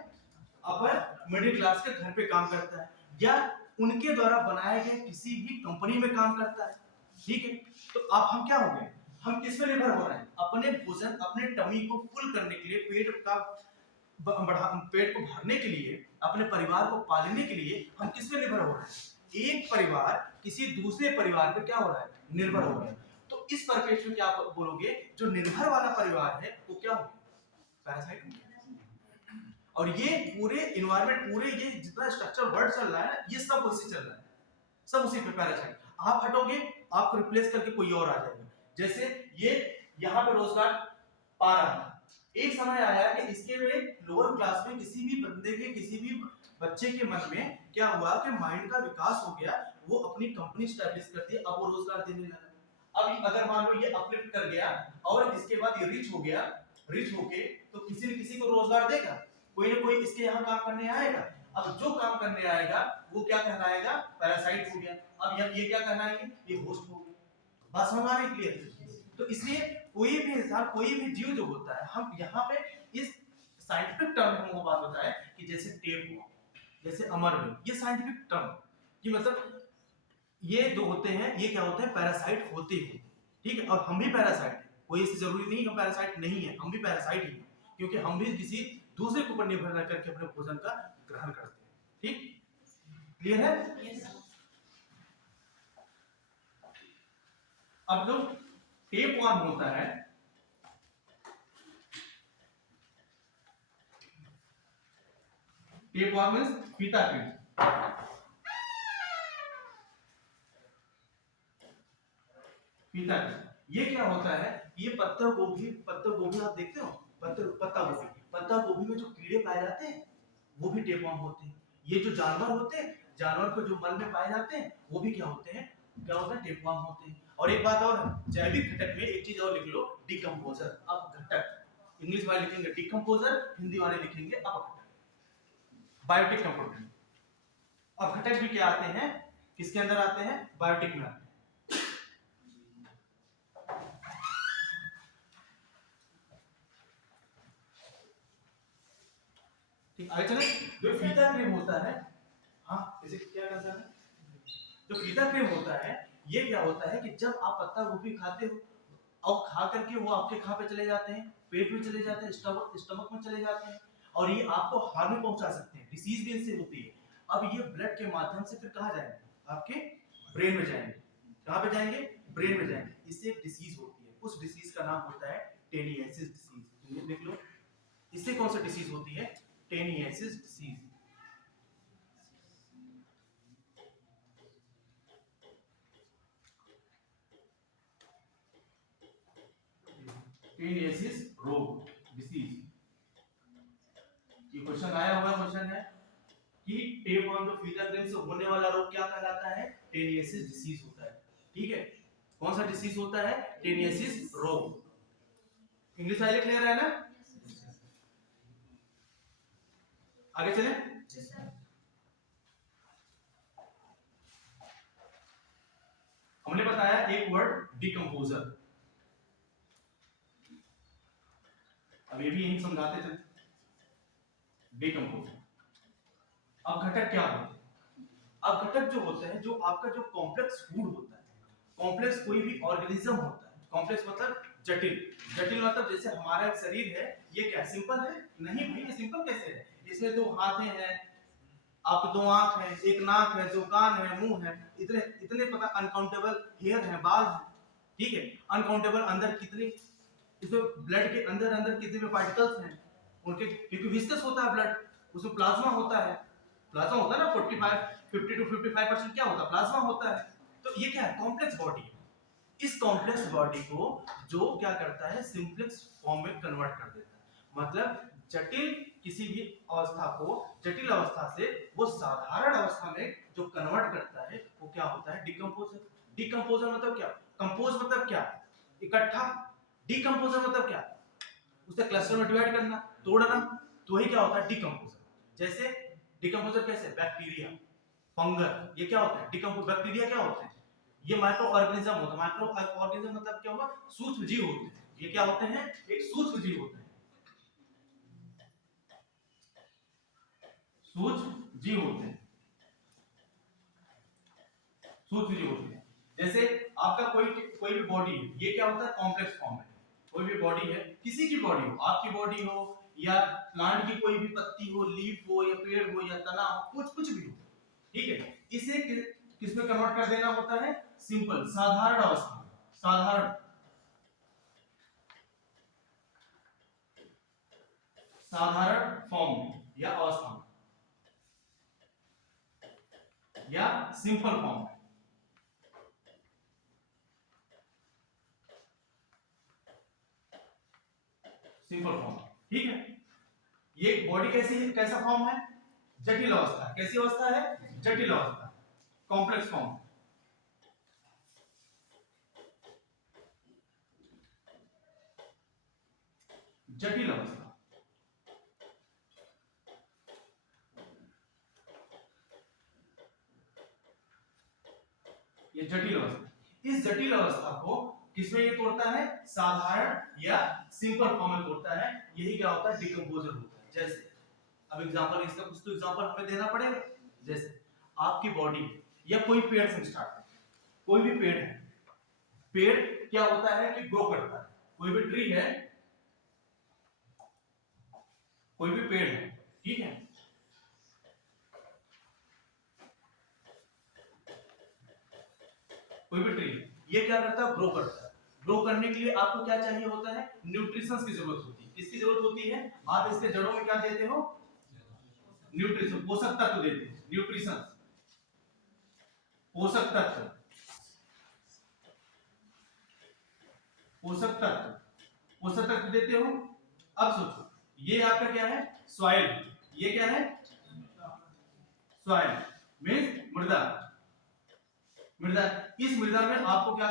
अपर मिडिल क्लास के घर पे काम करता है, या उनके द्वारा बनाए गए किसी भी कंपनी में काम करता है, ठीक है। तो अब हम क्या हो गए, हम किस पे निर्भर हो रहे हैं, अपने भोजन, अपने टमी को फुल करने के लिए, पेट को भरने के लिए, अपने परिवार को पालने के लिए हम किस पे निर्भर हो रहे हैं, एक परिवार किसी दूसरे परिवार पे क्या हो रहा है, निर्भर हो रहा है। तो इस परिप्रेक्ष्य में क्या बोलोगे, जो निर्भर वाला परिवार है वो क्या हो गया, पैरासाइट हो गया। और ये पूरे इन्वायरमेंट, पूरे ये जितना स्ट्रक्चर वर्ड चल रहा है ना, ये सब उसी चल रहा है, सब उसी पे पैरासाइट। आप हटोगे, आपको रिप्लेस करके कोई और आ जाएगा। जैसे ये यहाँ पे रोजगार पा रहा था, एक समय आया कि इसके में लोअर क्लास में किसी भी बंदे के, किसी भी बच्चे के मन में क्या हुआ कि माइंड का विकास हो गया, वो अपनी कंपनी स्टैब्लिश कर दी, अब वो रोजगार देने लगा। अब अगर मान लो ये अपलिफ्ट कर गया और इसके बाद ये रिच हो गया, रिच होके तो किसी न किसी को रोजगार देगा, कोई ना कोई इसके यहाँ काम करने आएगा। अब जो काम करने आएगा वो क्या कहलाएगा, पैरासाइट हो गया। अब ये क्या कहलाएंगे, ये होस्ट हो गया। बात समझ आ रही क्लियर? तो इसलिए कोई भी इंसान, कोई भी जीव जो होता है, हम यहाँ पे इस साइंटिफिक टर्म में हमको बात बताए कि जैसे टेप, जैसे अमरवेल, ये साइंटिफिक टर्म कि मतलब ये जो होते हैं, ये क्या होते हैं, पैरासाइट होते हैं, ठीक है। और हम भी पैरासाइट हैं, कोई इससे जरूरी नहीं हम पैरासाइट नहीं है, हम भी पैरासाइट ही हैं, क्योंकि हम भी किसी दूसरे के ऊपर निर्भर रह करके अपने भोजन का ग्रहण करते हैं। ठीक, क्लियर है? अब जो टेप वन होता है, टेप वन मींस फीता कीट। फीता कीट ये क्या होता है, ये पत्ता गोभी आप देखते हो, पत्ता गोभी में जो कीड़े पाए जाते हैं वो भी टेप वन होते हैं। ये जो जानवर होते हैं, जानवर को जो मल में पाए जाते हैं वो भी क्या होते हैं, टेप वन होते हैं। और एक बात और, जैविक घटक में एक चीज और लिख लो, डिकम्पोजर। अब घटक इंग्लिश वाले लिखेंगे डिकम्पोजर, हिंदी वाले लिखेंगे अपघटक, बायोटिक कंपोनेंट। अब घटक भी क्या आते हैं, किसके अंदर आते हैं, बायोटिक में आते हैं। ठीक, आगे चले। जो फीता क्रीम होता है, हाँ इसे क्या कहते हैं, जो फीता क्रीम होता है, ये क्या होता है कि जब आप पत्ता गोभी खाते हो और खा करके वो आपके कहाँ पे चले जाते हैं, पेट में चले जाते हैं, स्टमक में चले जाते हैं, और ये आपको हार्म में पहुंचा सकते हैं, डिसीज भी इनसे होती है। अब ये ब्लड के माध्यम से फिर कहाँ जाएंगे, आपके ब्रेन में जाएंगे। कहाँ पे जाएंगे? ब्रेन में जाएंगे। इससे एक डिसीज होती है, उस डिसीज का नाम होता है टेनियासिस डिसीज। लिख लो, इससे कौन सा डिसीज होती है? Taeniasis disease. टेनियासिस रोग, डिसीज। ये क्वेश्चन आया हुआ क्वेश्चन है कि टेप ऑन द फिंगर से होने वाला रोग क्या कहलाता है? टेनियासिस डिसीज होता है। ठीक है, कौन सा डिसीज होता है? टेनियासिस रोग। इंग्लिश वाले क्लियर है ना? आगे चलें। हमने बताया एक वर्ड डिकम्पोजर, अब ये भी यही समझाते चले। डिकम्पोजर। अब घटक क्या होते हैं? अब घटक जो होते हैं, जो आपका जो कॉम्प्लेक्स फूड होता है, कॉम्प्लेक्स कोई भी ऑर्गेनिज्म होता है, कॉम्प्लेक्स मतलब जटिल, जटिल मतलब जैसे हमारा एक शरीर है, ये क्या सिंपल है? नहीं भाई, ये सिंपल कैसे है? इसमें दो हाथें हैं, आपके दो आंख है, एक नाक है, दो कान है, मुंह है, इतने इतने पता अनकाउंटेबल हेयर है, बाल है। ठीक है, अनकाउंटेबल अंदर कितने, इसमें ब्लड के अंदर अंदर कितने पार्टिकल्स हैं उनके, क्योंकि विस्कस होता है ब्लड, उसमें प्लाज्मा होता है, प्लाज्मा होता है ना, 50 to 55% क्या होता है? प्लाज्मा होता है। तो ये क्या है? कॉम्प्लेक्स बॉडी है। इस कॉम्प्लेक्स बॉडी को जो क्या करता है? सिंप्लेक्स फॉर्म में कन्वर्ट कर देता है। मतलब जटिल किसी भी अवस्था को जटिल अवस्था से वो साधारण अवस्था में जो कन्वर्ट करता है वो क्या होता है? डिकम्पोजर। डिकम्पोजर मतलब क्या? कंपोज मतलब क्या? इकट्ठा। डिकम्पोजर मतलब क्या? उसे क्लस्टर में डिवाइड करना, तोड़ना, तो वही क्या होता है? डिकम्पोजर। जैसे डिकम्पोजर कैसे? बैक्टीरिया, फंगस, ये क्या होता है? डिकम्पोज। बैक्टीरिया क्या होते हैं? ये माइक्रो ऑर्गेनिज्म होता है। माइक्रो ऑर्गेनिज्म मतलब क्या हुआ? सूक्ष्म जीव होते हैं। ये क्या होते हैं? एक सूक्ष्म जीव होते हैं, सूक्ष्म जीव होते हैं, सूक्ष्म जीव होते हैं। जैसे आपका कोई भी बॉडी है, ये क्या होता है? कॉम्प्लेक्स फॉर्म है। कोई भी बॉडी है, किसी की बॉडी हो, आपकी बॉडी हो या प्लांट की कोई भी पत्ती हो, लीफ हो या पेड़ हो या तना हो, कुछ कुछ भी हो, ठीक है, इसे किस में कन्वर्ट कर देना होता है? सिंपल, साधारण अवस्था, साधारण साधारण फॉर्म में या अवस्था में या सिंपल फॉर्म में। सिंपल फॉर्म, ठीक है। ये बॉडी कैसी है? कैसा फॉर्म है? जटिल अवस्था। कैसी अवस्था है? जटिल अवस्था, कॉम्प्लेक्स फॉर्म, जटिल अवस्था। ये जटिल अवस्था। इस जटिल अवस्था को किसमें ये तोड़ता है? साधारण या सिंपल फॉर्म में तोड़ता है। यही क्या होता है? डिकम्पोजर होता है। जैसे अब एग्जांपल, इसका कुछ तो एग्जांपल हमें देना पड़ेगा। जैसे आपकी बॉडी या कोई पेड़ से स्टार्ट है, कोई भी पेड़ है, पेड़ क्या होता है कि ग्रो करता है। कोई भी ट्री है, कोई भी पेड़ है, ठीक है, कोई भी ट्री, ये क्या करता है? ग्रो करता है। ग्रो करने के लिए आपको क्या चाहिए होता है? न्यूट्रिशंस की जरूरत होती है। किसकी जरूरत होती है? आप इसके जड़ों में क्या देते हो? न्यूट्रिशन, पोषक तत्व देते हो। न्यूट्रिशन, पोषक तत्व, पोषक तत्व, पोषक तत्व देते हो। अब सोचो, ये आपका क्या है? सॉइल। ये क्या है? सॉइल मींस मृदा। मृदा, इस मृदा में आपको क्या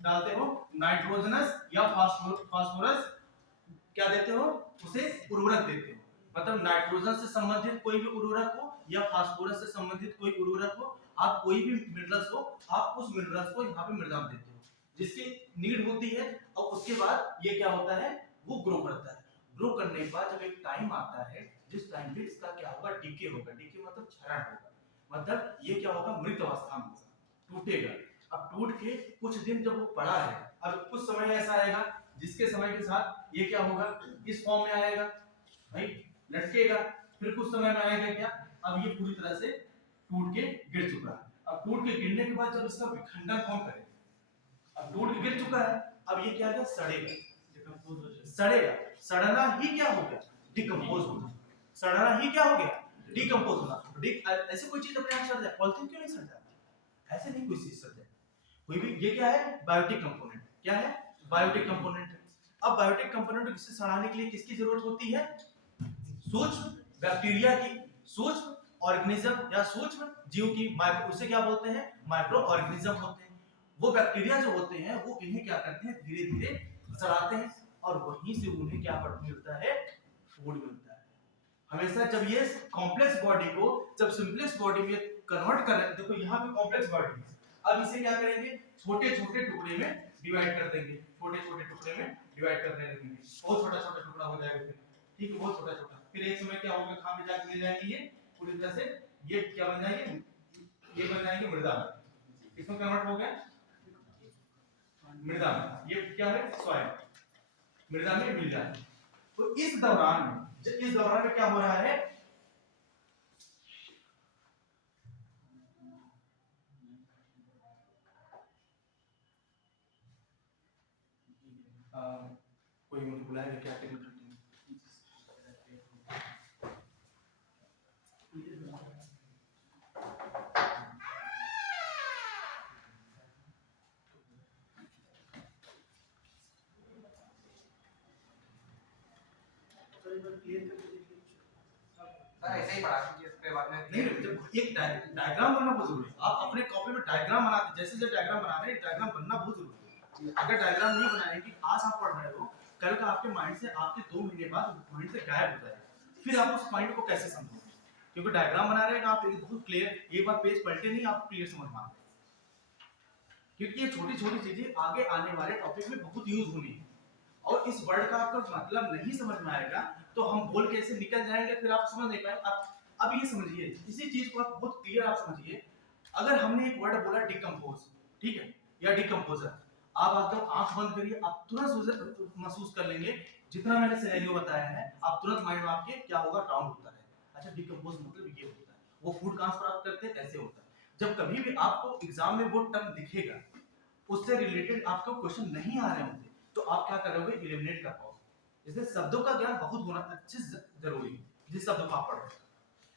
डालते हो? नाइट्रोजनस या फास्फोरस क्या देते हो? उसे उर्वरक देते हो। मतलब नाइट्रोजन से संबंधित कोई भी उर्वरक हो या फास्फोरस से संबंधित कोई उर्वरक हो, आप कोई भी मिनरल्स हो, आप उस मिनरल्स को यहाँ पे मृदा में देते हो, जिसकी नीड होती है। और उसके बाद ये क्या होता है? वो ग्रो करता है। ग्रो करने के बाद जब एक टाइम आता है, जिस टाइम पे इसका क्या होगा? डीके होगा। डीके मतलब क्षरण होगा। मतलब ये क्या होगा? मृत अवस्था में होगा, टूटेगा। अब टूट के कुछ दिन जब वो पड़ा है, अब कुछ समय ऐसा आएगा जिसके समय के साथ ये क्या होगा? इस फॉर्म में आएगा भाई, लटकेगा। फिर कुछ समय में आएगा क्या? अब ये पूरी तरह से टूट के गिर चुका है। अब टूट के गिरने के बाद जब इसका विखंडन कौन करे, अब टूट के गिर चुका है, अब ये क्या है, सड़ेगा। सड़ेगा, सड़ना ही क्या हो गया, डिकम्पोज होना। सड़ना ही क्या हो गया, डिकम्पोज होना। ऐसे कोई चीज अपने आप सड़ जाए, पॉलिथीन क्यों नहीं सड़ जाता, ऐसे नहीं कोई चीज सड़ जाए कोई भी। ये क्या है, बायोटिक कंपोनेंट। क्या है, बायोटिक कंपोनेंट। अब बायोटिक कंपोनेंट को किससे सड़ाने के लिए किसकी जरूरत होती है, सूक्ष्म बैक्टीरिया की, सूक्ष्म ऑर्गेनिज्म या सूक्ष्म जीव की। उसे क्या बोलते हैं, माइक्रो ऑर्गेनिज्म होते हैं। वो बैक्टीरिया जो होते हैं वो इन्हें क्या करते हैं, धीरे धीरे सड़ाते हैं और वहीं से उन्हें क्या मिलता है, फूड मिलता है। हमेशा जब ये कॉम्प्लेक्स बॉडी को जब सिंपलेक्स बॉडी में कन्वर्ट कर रहे हैं, देखो यहाँ पे कॉम्प्लेक्स बॉडी है, अब इसे क्या करेंगे, छोटे छोटे टुकड़े में डिवाइड कर देंगे, छोटे छोटे टुकड़े में डिवाइड कर देंगे, बहुत छोटा छोटा टुकड़ा हो जाएगा फिर, ठीक है, बहुत छोटा छोटा। फिर एक समय क्या होगा, कहां पे जाके मिल जाएंगे ये पूरी तरह से, ये क्या बन जाएंगे, ये बन जाएंगे मृदा में। इसमें कन्वर्ट हो गया मृदा में, ये क्या है, सॉइल, मृदा में मिल जाए। तो इस दौरान में क्या हो रहा है, कोई मुझे बुलाएगा क्या टेक्निकल टीम, ऐसे ही पढ़ा दीजिए, इसके बाद में नहीं जब एक डायग्राम बनना बहुत जरूरी है। आप अपने कॉपी में डायग्राम बनाते, जैसे जब डायग्राम बना रहे हैं, डायग्राम बनना बहुत जरूरी है। अगर डायग्राम नहीं बनाएंगे, आज आप पढ़ रहे हो, कल का आपके माइंड से, आपके 2 महीने बाद माइंड से गायब हो जाएगा। फिर आप उस पॉइंट को कैसे समझोगे, क्योंकि डायग्राम बना रहे हैं आप बहुत क्लियर, एक बार पेज पलटे नहीं आप क्लियर समझ पाएंगे, क्योंकि ये छोटी छोटी चीजें आगे आने वाले टॉपिक में बहुत यूज होनी है। और इस वर्ड का आपको मतलब नहीं समझ में आएगा तो हम बोल के ऐसे निकल जाएंगे, फिर आप समझ नहीं पाएंगे। अब ये समझिए, इसी चीज को आप बहुत क्लियर आप समझिए। अगर हमने एक वर्ड बोला डिकम्पोज, ठीक है, या डिकम्पोजर, आप एकदम आंख बंद करिए, आप तुरंत महसूस कर लेंगे, जितना मैंने सिनेरियो बताया है, आप तुरंत माइंड में आपके क्या होगा, राउंड होता है। अच्छा, डिकम्पोज मतलब ये होता है, वो फूड कहां से प्राप्त करते हैं, ऐसे होता है। जब कभी भी आपको एग्जाम में वो टर्म दिखेगा, उससे रिलेटेड आपको क्वेश्चन नहीं आ रहे होंगे, तो आप क्या करोगे, एलिमिनेट कर पाओगे। इसलिए शब्दों का ज्ञान बहुत होना अच्छे जरूरी है। जिस शब्दों का आप पढ़ रहे हैं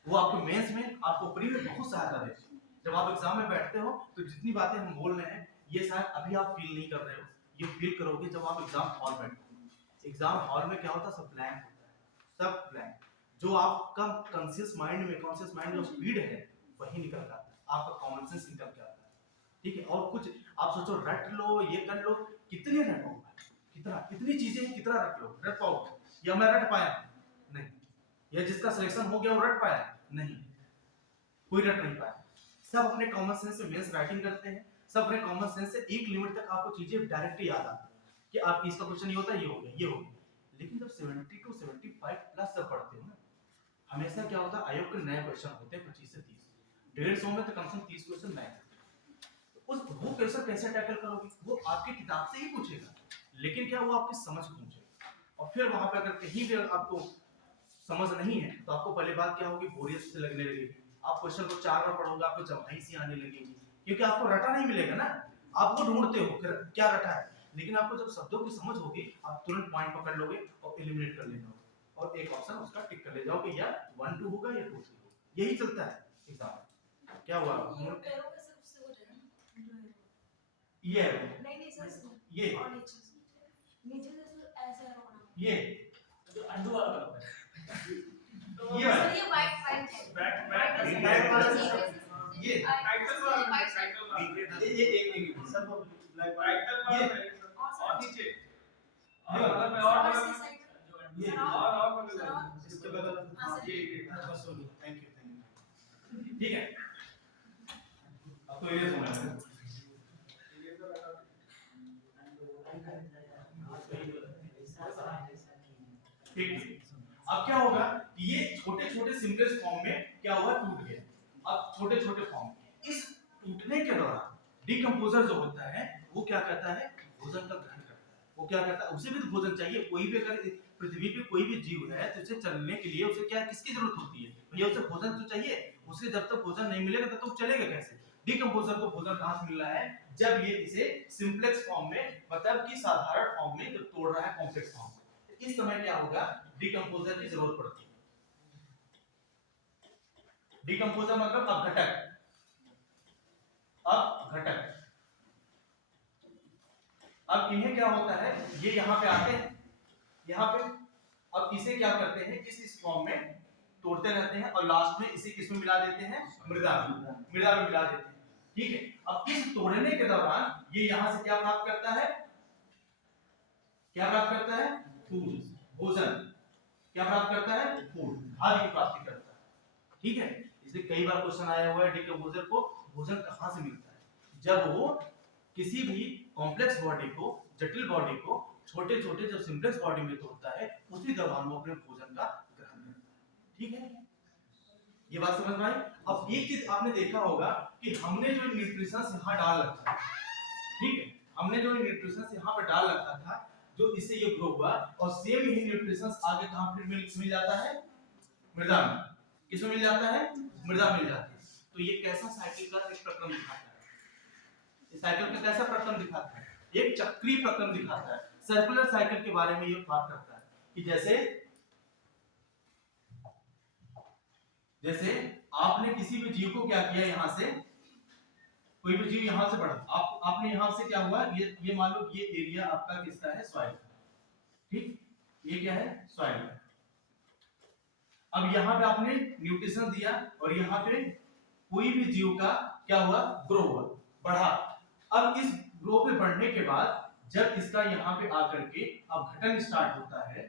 वो आपको मेंस में, आपको प्री में बहुत सहायता देगी। जब आप एग्जाम में बैठते हो तो जितनी बातें हम बोल रहे हैं, ये शायद अभी आप फील नहीं कर रहे हो, ये फील करोगे जब आप एग्जाम हॉल बैठते हो। एग्जाम हॉल में क्या होता है, सब ब्लैंक होता है, सब ब्लैंक। जो आपका कॉन्शियस माइंड जो स्पीड है वही निकल जाता है, आपका कॉमन सेंस निकल के आता है, ठीक है। और कुछ आप सोचो रट लो, ये कर लो, कितने रटोगे, कितना, कितनी चीजें हैं, कितना रट लो, रट पाओगे, या मैं रट पाया नहीं, या जिसका सिलेक्शन हो गया वो रट पाया नहीं, कोई रट नहीं पाया। सब अपने कॉमन सेंस से मेंस राइटिंग करते हैं, सब अपने कॉमन सेंस से एक लिमिट तक आपको चीजें डायरेक्ट याद आती है कि आप इसका क्वेश्चन ये होता है, ये हो गया, ये हो गया। लेकिन जब 70 टू 75 प्लस जब पढ़ते हो ना, हमेशा क्या होता है, आयोग के नए क्वेश्चन होते हैं 25 से 30, 150 में तो कम से कम 30 क्वेश्चन नए। उस वो क्वेश्चन कैसे टैकल करोगे, वो आपकी किताब से ही पूछेगा, लेकिन क्या वो आपकी समझ पूछेगा। और फिर वहां पे अगर कहीं भी आपको समझ नहीं है तो आपको पहले बात क्या होगी, बोरियत से लगने लगेगी। आप क्वेश्चन को 4 बार पढ़ोगे, आपको जमाई सी आने लगेगी, क्योंकि आपको रटा नहीं मिलेगा ना, आपको ढूंढते हो फिर क्या रटा है। लेकिन आपको जब शब्दों की समझ होगी, आप तुरंत पॉइंट पकड़ लोगे और एलिमिनेट कर लेना, और एक ऑप्शन उसका टिक कर ले जाओगे, या 1 2 होगा या 2 3 होगा। यही चलता है एग्जाम। क्या हुआ, ये नहीं सर, ये और नीचे से ऐसे होना, ये तो अंडू वाला करता है, ये सर ये वाइट है, वाइट वाला ये टाइटल वाला, टाइटल वाला, ये एक सब ब्लैक टाइटल वाला ये और नीचे और वाला में और वाला ये और वाला इसके बगल ये बस हो गया। थैंक यू, ठीक है। अब तो ये होना है, ठीक। अब क्या होगा कि ये छोटे छोटे सिंपलेस्ट फॉर्म में क्या हुआ, टूट गया। अब छोटे छोटे फॉर्म, इस टूटने के दौरान डिकम्पोजर जो होता है वो क्या करता है, भोजन का ग्रहण करता है। वो क्या करता है, उसे भी तो भोजन चाहिए। कोई भी अगर पृथ्वी पे कोई भी जीव है तो उसे चलने के लिए उसे क्या, किसकी जरूरत होती है, भैया उसे भोजन तो चाहिए। उसे जब तक भोजन नहीं मिलेगा तब तक चलेगा कैसे? डिकम्पोजर को भोजन कहां से मिल रहा है? जब ये इसे सिंपलेक्स फॉर्म में, मतलब कि साधारण फॉर्म में जब तोड़ रहा है कॉम्प्लेक्स फॉर्म में, इस समय क्या होगा? डिकम्पोजर की जरूरत पड़ती है। डिकम्पोजर मतलब अपघटक। अपघटक। अब इन्हें क्या होता है, ये यहाँ पे आते हैं, यहाँ पे, अब इसे क्या करते हैं, इस फॉर्म में तोड़ते रहते हैं और लास्ट में इसे किस में मिला देते हैं? मृदा में। मृदा में मिला देते हैं, ठीक है। अब इस तोड़ने के दौरान ये यहाँ से क्या प्राप्त करता है? क्या प्राप्त करता है? फूड, भोजन। क्या प्राप्त करता है? फूड, खाद्य की प्राप्ति करता है, ठीक है। इसलिए कई बार क्वेश्चन आया हुआ है डिकम्पोजर को भोजन कहाँ से मिलता है? जब वो किसी भी कॉम्प्लेक्स बॉडी को, जटिल बॉडी को छोटे छोटे जब सिंपलेक्स बॉडी में तोड़ता है, उसी दौरान वो अपने भोजन का ग्रहण करता है, ठीक है। ये बात समझ में आई? अब एक चीज आपने देखा होगा कि हमने जो न्यूट्रिशंस यहाँ डाल रखा है, ठीक है, हमने जो न्यूट्रिशंस यहाँ पर डाल रखा था, जो इससे ये ग्रो हुआ, और सेम यही न्यूट्रिशंस आगे कहाँ फिर मिल जाता है? मृदा में। किसमें मिल जाता है? मृदा मिल जाती है। तो ये कैसा साइकिल का एक प्रक्रम दिखाता है? इस साइकिल का कैसा प्रक्रम दिखाता है? एक चक्रीय प्रक्रम दिखाता है। सर्कुलर साइकिल के बारे में ये बात करता है कि जैसे आपने किसी भी जीव को क्या किया, यहां से कोई भी जीव यहां से बढ़ा, आपने यहां से क्या हुआ, ये मान लो ये एरिया आपका किसका है? सॉइल, ठीक, ये क्या है? सॉइल। अब यहाँ पे आपने न्यूट्रिशन दिया और यहाँ पे कोई भी जीव का क्या हुआ? ग्रो हुआ, बढ़ा। अब इस ग्रो पे बढ़ने के बाद जब इसका यहाँ पे आकर के अपघटन स्टार्ट होता है,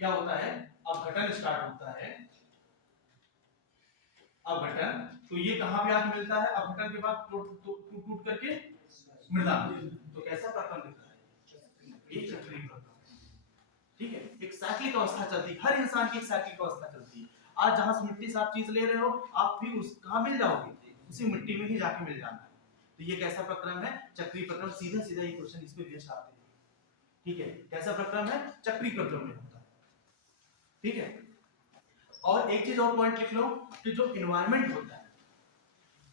क्या होता है? अपघटन स्टार्ट होता है, अपघटन। तो ये कहाँ पे आके मिलता है? अपघटन के बाद टूट करके मृदा। तो कैसा प्रक्रम दिख रहा है? ये चक्रीय प्रक्रम, ठीक है। एक साइक्लिक अवस्था चलती है, हर इंसान की एक साइक्लिक अवस्था चलती है। आज जहां से मिट्टी से आप चीज ले रहे हो, आप भी उस कहां मिल जाओगे? उसी मिट्टी में ही जाके मिल जाना है। तो ये कैसा प्रक्रम है? चक्रीय प्रक्रम। सीधा सीधा ये क्वेश्चन इस पे बेस्ड आते हैं, ठीक है। कैसा प्रक्रम है? चक्रीय प्रक्रम में होता है, ठीक है। और एक चीज और पॉइंट लिख लो कि जो एनवायरनमेंट होता है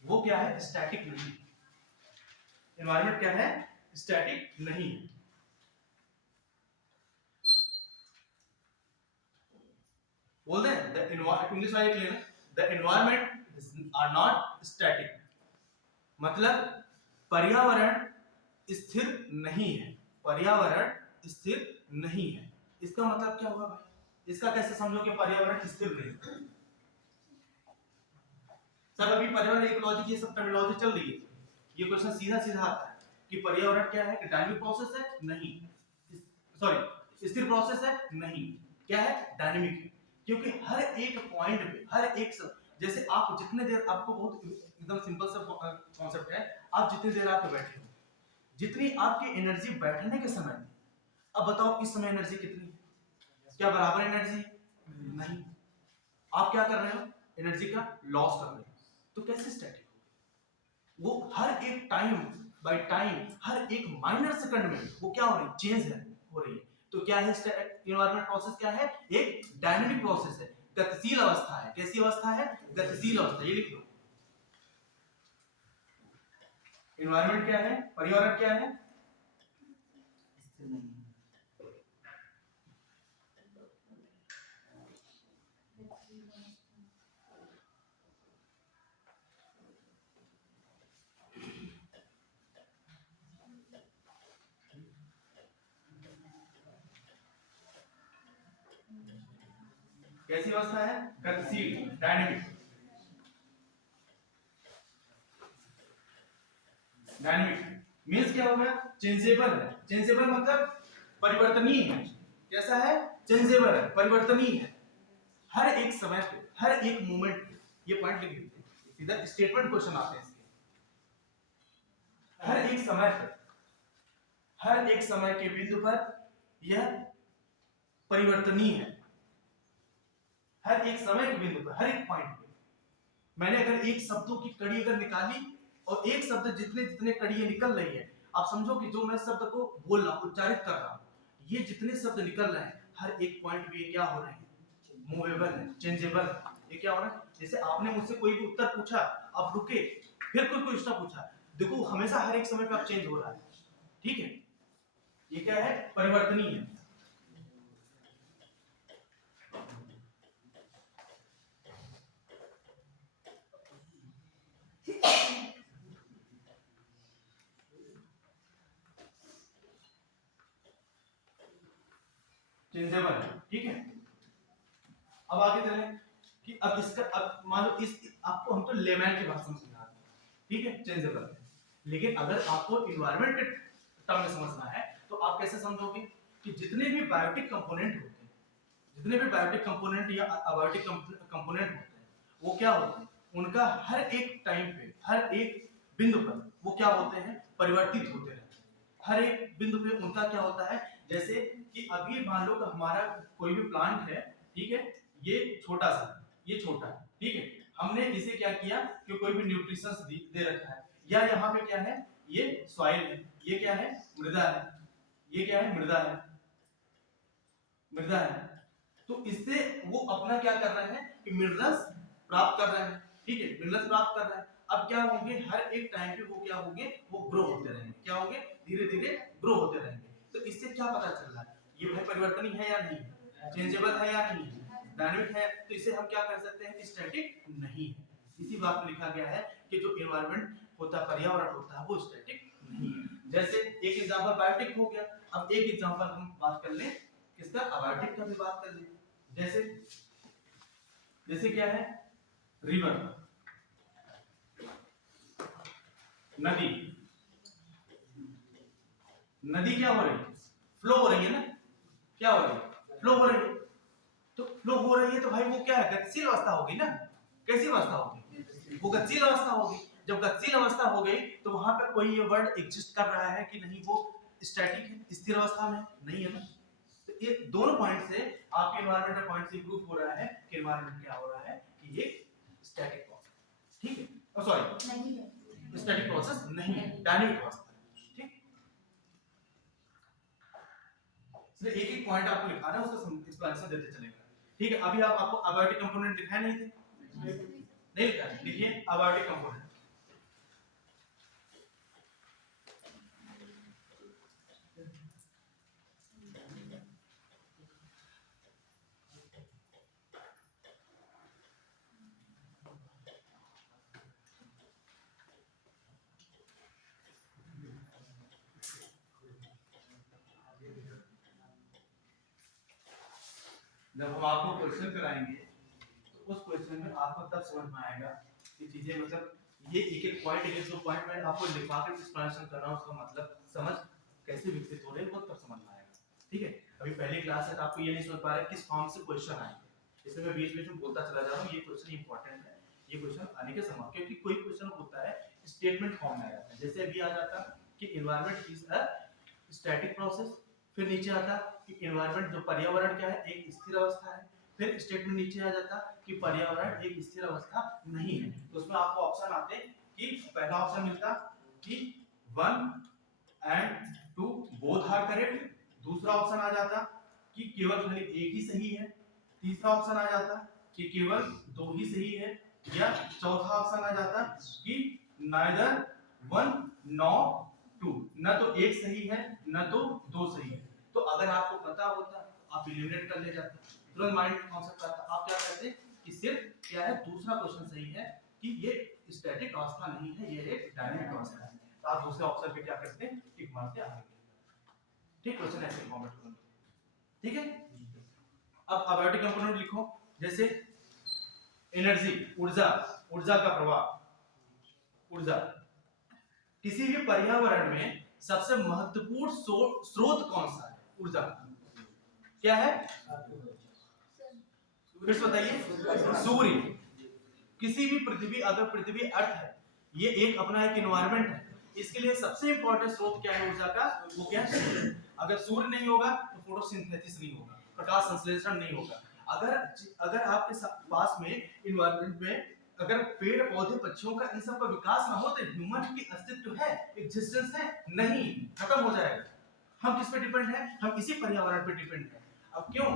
वो क्या है? स्टैटिक नहीं। एनवायरनमेंट क्या है? स्टैटिक नहीं है। बोल दें द इंग्लिश वाले क्लियर है, the environment are not static, मतलब पर्यावरण स्थिर नहीं है। पर्यावरण स्थिर नहीं है, इसका मतलब क्या होगा भाई? इसका कैसे समझो कि पर्यावरण स्थिर नहीं है? सब अभी पर्यावरण इकोलॉजी की सब टर्मिनोलॉजी चल रही है। ये क्वेश्चन सीधा सीधा आता है कि पर्यावरण क्या है? कि डायनामिक प्रोसेस है? नहीं। सॉरी, स्थिर प्रोसेस है? नहीं। क्या है? डायनामिक है। क्योंकि हर एक पॉइंट पे, हर एक जैसे आप जितने देर, आपको बहुत एकदम सिंपल सा कॉन्सेप्ट है, आप जितनी देर आप बैठे हो, जितनी आपकी एनर्जी बैठने के समय, अब बताओ इस समय एनर्जी कितनी है? क्या बराबर एनर्जी? नहीं। आप क्या कर रहे हो? एनर्जी का लॉस कर रहे हो। तो कैसे स्टैटिक हो? वो हर एक टाइम बाय टाइम, हर एक माइनर सेकंड में वो क्या हो रही है? चेंज हो रही है। तो क्या है एनवायरनमेंट प्रोसेस? क्या है? एक डायनामिक प्रोसेस है, गतिशील अवस्था है। कैसी अवस्था है? गतिशील अवस्था। ये लिख लो। एनवायरनमेंट क्या है? पर्यावरण क्या है? स्थिर नहीं है। कैसी अवस्था है? गतिशील, डायनामिक। डायनामिक मींस क्या होगा? चेंजेबल है। चेंजेबल मतलब परिवर्तनीय है। कैसा है? चेंजेबल है, परिवर्तनीय है। हर एक समय पे, हर एक मोमेंट पे, ये पॉइंट लिख देते हैं, सीधा स्टेटमेंट क्वेश्चन आते हैं इसके। हर एक समय पर, हर एक समय के बिंदु पर यह परिवर्तनीय है। हर एक समय के बिंदु पर, हर एक पॉइंट पे। मैंने अगर एक शब्दों की कड़ी अगर निकाली और एक शब्द जितने जितने कड़ियां निकल रही है, आप समझो कि जो मैं शब्द को बोल रहा हूं, उच्चारित कर रहा हूं, ये जितने शब्द निकल रहे हैं, हर एक पॉइंट पे ये क्या हो रहे हैं? मूवेबल है, चेंजेबल है। ये क्या हो रहा है? जैसे आपने मुझसे कोई भी उत्तर पूछा, आप रुके, फिर कोई क्वेश्चन पूछा, देखो हमेशा हर एक समय पे आप चेंज हो रहा है, ठीक है, ये क्या है, परिवर्तनीय है। चेंजेबल है, ठीक है। अब आगे चलें कि अब इसका, अब मान लो इस आपको हम तो लेमैन की भाषा में समझा रहे हैं, ठीक है, चेंजेबल है। लेकिन अगर आपको एनवायरनमेंट के टर्म में समझना है तो आप कैसे समझोगे कि जितने भी बायोटिक कंपोनेंट होते हैं, जितने भी बायोटिक कंपोनेंट या अबायोटिक कंपोनेंट होते हैं, वो क्या होते हैं, उनका हर एक टाइम पे, हर एक बिंदु पर वो क्या होते हैं, परिवर्तित होते रहते हैं। हर एक बिंदु पे उनका क्या होता है, जैसे कि अभी मान लो कि हमारा कोई भी प्लांट है, ठीक है, ये छोटा सा, ये छोटा है, ठीक है, हमने इसे क्या किया कि कोई भी न्यूट्रिशंस दे रखा है, या यहाँ पे क्या है, ये सॉइल है, ये क्या है, मृदा है, ये क्या है, मृदा है, मृदा है। तो इससे वो अपना क्या कर रहे हैं कि मिनरल्स प्राप्त कर रहे हैं, ठीक है, मिनरल्स प्राप्त कर रहे हैं। अब क्या होंगे, हर एक टाइम पे वो क्या होंगे, वो ग्रो होते रहेंगे, क्या होंगे, धीरे धीरे ग्रो होते रहेंगे। तो इससे क्या पता चल रहा है, ये भाई परिवर्तनीय है या नहीं है, चेंजेबल है या नहीं है, डायनामिक है। तो इसे हम क्या कर सकते हैं, स्टैटिक नहीं है। इसी बात में लिखा गया है कि जो एनवायरनमेंट होता है, पर्यावरण होता है, वो स्टैटिक नहीं है। जैसे एक एग्जांपल बायोटिक हो गया, अब एक एग्जांपल हम बात कर लें किसका, अबायोटिक का भी बात कर लें। जैसे जैसे क्या है, रिवर, नदी, नदी क्या हो रही है, फ्लो हो रही है ना, क्या हो रही है, फ्लो हो रही है। तो फ्लो हो रही है तो भाई वो क्या है, गतिशील अवस्था होगी ना, कैसी अवस्था होगी, वो गतिशील अवस्था होगी। जब गतिशील अवस्था हो गई तो वहां पर कोई ये वर्ड एग्जिस्ट कर रहा है कि नहीं, वो स्टैटिक है, स्थिर अवस्था में नहीं है ना। तो ये दोनों पॉइंट से आपके एनवायरमेंटल पॉइंट से प्रूफ हो रहा है कि एनवायरमेंट क्या हो रहा है, कि ये स्टैटिक प्रोसेस, ठीक है, सॉरी नहीं है, स्टैटिक प्रोसेस नहीं है, डायनामिक अवस्था है, ठीक। इसलिए एक एक पॉइंट आपको लिखाना है, उसका एक्सप्लेनेशन देते चलेगा, ठीक है। अभी आपको अबायोटिक कंपोनेंट दिखाए नहीं थे, नहीं लिखा है, लिखिए अबायोटिक कंपोनेंट। जब हम आपको क्वेश्चन कराएंगे तो उस क्वेश्चन में आपको तब समझ में आएगा कि चीजें, मतलब ये एक एक पॉइंट, एक एक दो पॉइंट में आपको लिखा कर एक्सप्लेनेशन कर रहा हूं, उसका मतलब समझ कैसे विकसित हो रहे हैं वो तब समझ में आएगा, ठीक है। अभी पहली क्लास है तो आपको ये नहीं समझ पा रहे किस फॉर्म से क्वेश्चन आएंगे, इसलिए मैं बीच बीच में बोलता चला जा रहा हूँ, ये क्वेश्चन इंपॉर्टेंट है, ये क्वेश्चन आने के समय, क्योंकि कोई क्वेश्चन होता है स्टेटमेंट फॉर्म में आ जाता है। जैसे अभी आ जाता कि environment is a static process, फिर नीचे आता कि एनवायरनमेंट जो पर्यावरण क्या है, एक स्थिर अवस्था है, फिर स्टेटमेंट नीचे आ जाता कि पर्यावरण एक स्थिर अवस्था नहीं है। तो उसमें आपको ऑप्शन आते कि पहला ऑप्शन मिलता कि 1 and 2 बोथ आर करेक्ट, दूसरा ऑप्शन आ जाता कि केवल खाली एक ही सही है, तीसरा ऑप्शन आ जाता कि केवल 2 ही सही है, या चौथा ऑप्शन आ जाता कि नाइदर 1 nor 2, न तो एक सही है न तो 2 सही है। तो अगर आपको पता होता आप एलिमिनेट कर ले जाते, तुरंत माइंड में कॉन्सेप्ट आता, आप क्या कहते कि सिर्फ क्या है, दूसरा क्वेश्चन सही है कि ये स्टैटिक अवस्था नहीं है, ये एक डायनामिक अवस्था है। तो आप दूसरे ऑप्शन पे क्या करते हैं, टिक मार के आगे, ठीक, क्वेश्चन ऐसे फॉर्मेट करो, ठीक है। अब अबायोटिक कंपोनेंट लिखो, जैसे एनर्जी, ऊर्जा, ऊर्जा का प्रवाह, ऊर्जा, किसी भी पर्यावरण में सबसे महत्वपूर्ण स्रोत कौन सा है, ऊर्जा क्या है, फिर से बताइए, सूर्य। किसी भी पृथ्वी, अगर पृथ्वी अर्थ है, ये एक अपना एक एनवायरनमेंट है, इसके लिए सबसे इंपॉर्टेंट स्रोत क्या है ऊर्जा का, वो क्या है, सूर्य। अगर सूर्य नहीं होगा तो फोटोसिंथेसिस नहीं होगा, प्रकाश संश्लेषण नहीं होगा। अगर आपके पास में एनवायरनमेंट में अगर पेड़ पौधे पक्षियों का इन सब का विकास ना हो तो ह्यूमन की अस्तित्व है, एग्जिस्टेंस है नहीं, खत्म हो जाएगा। हम किस पे डिपेंड है, हम इसी पर्यावरण पे डिपेंड है। अब क्यों,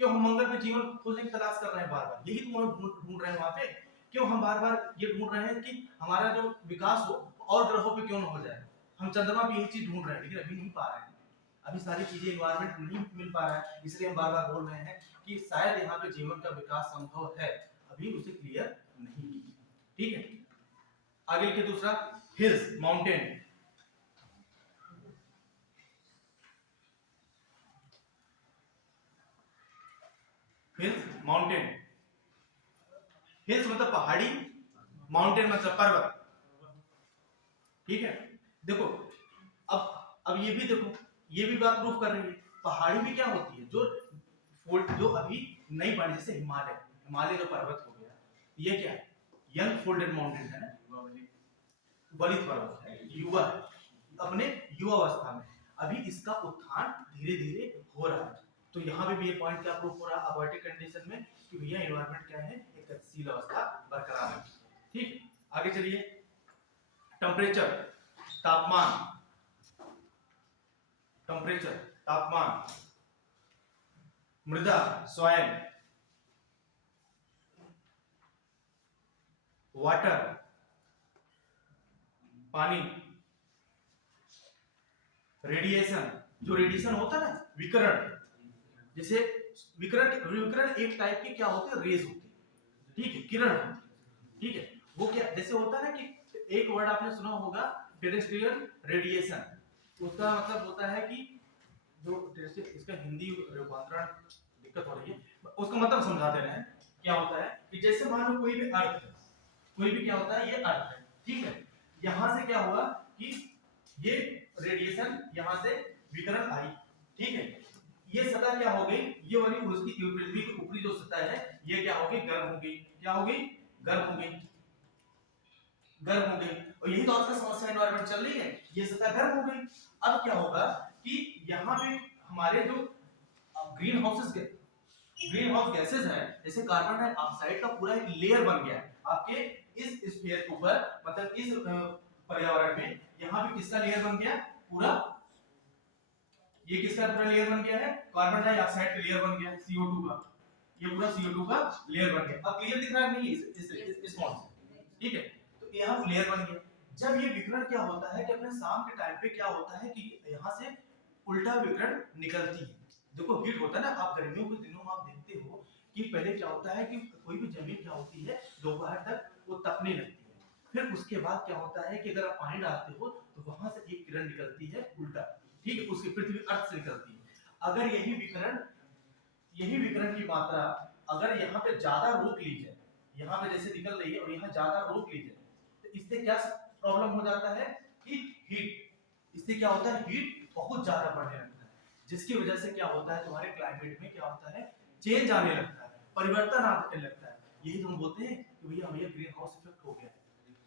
क्यों हम मंगल पे जीवन खोजने की तलाश कर रहे हैं बार बार, यही तो हम ढूंढ रहे हैं वहां पे। क्यों हम बार बार ये ढूंढ रहे हैं कि हमारा जो विकास हो और ग्रहों पे क्यों ना हो जाए। हम चंद्रमा पे यही चीज ढूंढ रहे हैं लेकिन अभी नहीं पा रहे हैं, अभी सारी चीजें एनवायरमेंट नहीं मिल पा रहा है, इसलिए हम बार बार बोल रहे हैं कि शायद यहाँ पे जीवन का विकास संभव है, अभी उसे क्लियर नहीं किया। ठीक है, आगे लिखिए दूसरा, hills mountain. Hills mountain, hills मतलब पहाड़ी, माउंटेन मतलब पर्वत। ठीक है, देखो अब ये भी देखो, ये भी बात प्रूफ कर रही है, पहाड़ी भी क्या होती है, जो अभी नई पहाड़ी, जैसे हिमालय, हिमालय जो पर्वत हो गया, ये क्या है, यंग फोल्डेड माउंटेन है ना, वलित पर्वत है, युवा है, अपने युवा अवस्था में, अभी इसका उत्थान धीरे धीरे हो रहा है। तो यहाँ पे भी ये पॉइंट क्या प्रूफ हो रहा है अबॉर्टिक कंडीशन में, कि भैया एनवायरनमेंट क्या है, एक गतिशील अवस्था बरकरार है। ठीक, आगे चलिए, टेम्परेचर, तापमान, टेम्परेचर तापमान, मृदा सॉइल, वाटर पानी, रेडिएशन, जो रेडिएशन होता है ना, विकिरण, जैसे विकिरण एक टाइप के क्या होते हैं, रेज होते हैं, ठीक है, किरण होते हैं, ठीक है, वो क्या, जैसे होता है ना कि एक वर्ड आपने सुना होगा टेरेस्ट्रियल रेडिएशन, उसका मतलब होता है कि जो इसका हिंदी रूपांतरण दिक्कत हो रही है, उसका मतलब समझा दे रहे हैं। क्या होता है कि जैसे मान लो कोई भी अर्थ है, कोई भी क्या होता है, ये अर्थ है, ठीक है, यहां से क्या हुआ कि ये रेडिएशन यहां से विकिरण आई, ठीक है, ये सतह क्या हो गई, ये वाली उसकी पृथ्वी की ऊपरी जो सतह है, ये क्या हो गई, गर्म हो गई, क्या हो गई, गर्म हो गई, गर्म हो गई, और यही तो आजकल समस्या एनवायरनमेंट चल रही है, ये सतह गर्म हो गई। अब क्या होगा कि यहाँ पे हमारे जो ग्रीन हाउस गैसेस है, जैसे कार्बन डाइऑक्साइड का पूरा एक लेयर बन गया है आपके इस स्फीयर के ऊपर, मतलब इस पर्यावरण में, यहाँ पे किसका लेयर बन गया, पूरा ये किसका पूरा लेयर बन गया है, कार्बन डाइऑक्साइड का लेयर बन गया है, CO2 का, ये पूरा CO2 का लेयर बन गया। अब क्लियर दिख रहा है नहीं इस पॉइंट से, ठीक है, तो यहाँ लेयर बन गया। जब ये विकिरण क्या होता है कि अपने शाम के टाइम पे क्या होता है कि यहाँ से उल्टा विकिरण निकलती है, देखो हीट होता है ना, आप गर्मियों के दिनों में आप देखते हो कि पहले क्या होता है कि कोई भी जमीन क्या होती है, दोपहर तक वो तपने लगती है, फिर उसके बाद क्या होता है कि अगर आप पानी डालते हो तो वहां से एक किरण निकलती है उल्टा, ठीक है, उसकी पृथ्वी अर्थ से निकलती है। अगर यही विकिरण की मात्रा अगर यहाँ पे ज्यादा रोक ली जाए, यहाँ पे जैसे निकल रही है और यहाँ ज्यादा रोक ली जाए, तो इससे क्या प्रॉब्लम हो जाता है कि हीट, इससे क्या होता है, हीट बहुत ज्यादा बढ़ने लगता है, जिसकी वजह से क्या होता है, तुम्हारे क्लाइमेट में क्या होता है, चेंज आने लगता है, परिवर्तन आने लगता है। यही तो हम बोलते हैं कि भैया हमें ग्रीन हाउस इफेक्ट हो गया है,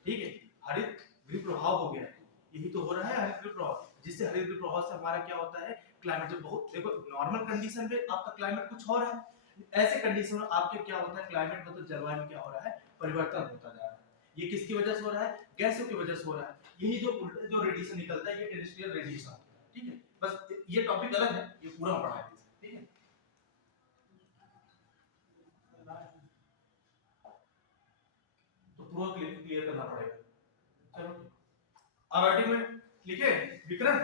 ठीक है, हरित गृह प्रभाव हो गया है, यही तो हो रहा है हरित गृह प्रभाव, जिससे हरित गृह प्रभाव से हमारा क्या होता है, क्लाइमेट जो बहुत, देखो नॉर्मल कंडीशन पे आपका क्लाइमेट कुछ और है, ऐसे कंडीशन में आपके क्या होता है, क्लाइमेट मतलब जलवायु में क्या हो रहा है, परिवर्तन होता जा रहा है। ये किसकी वजह से हो रहा है, गैसों की वजह से हो रहा है, यही जो रेडिएशन निकलता है, ये टेरेस्ट्रियल रेडिएशन, ठीक है, बस ये टॉपिक अलग है, ये पूरा पढ़ा है, ठीक है, तो पूरा क्लियर करना पड़ेगा। चलो अब राइटिंग में लिखे विकिरण,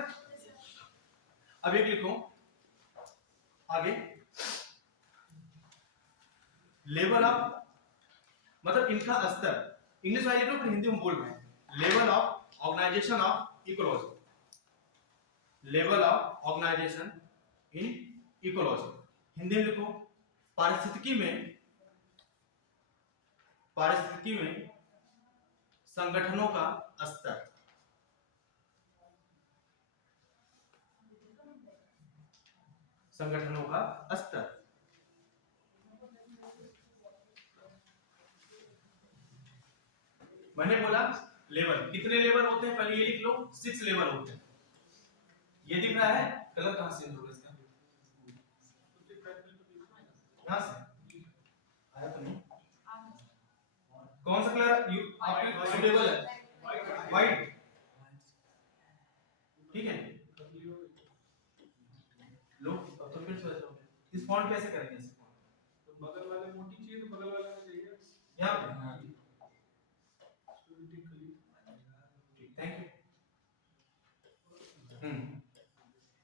अब एक लिखो आगे, लेवल ऑफ, मतलब इनका स्तर, इंग्लिश वाले लिखो, हिंदी में बोल रहे हैं, level of organization of ecology, level of organization in ecology, Hindi में लिखो पारिस्थितिकी में संगठनों का स्तर, संगठनों का स्तर, मैंने बोला लेवल, कितने लेवल होते हैं, पहले ये लिख लो, 6 लेवल होते हैं, ये दिख रहा है, कलर कहां से होगा इसका, यहां से आया तो नहीं, कौन सा कलर आपके सुटेबल है, व्हाइट, ठीक है, लो अब तो फिर इस फॉन्ट कैसे करेंगे, चाहिए तो बगल वाले में चाहिए। यहाँ पे Theoretically, थैंक यू।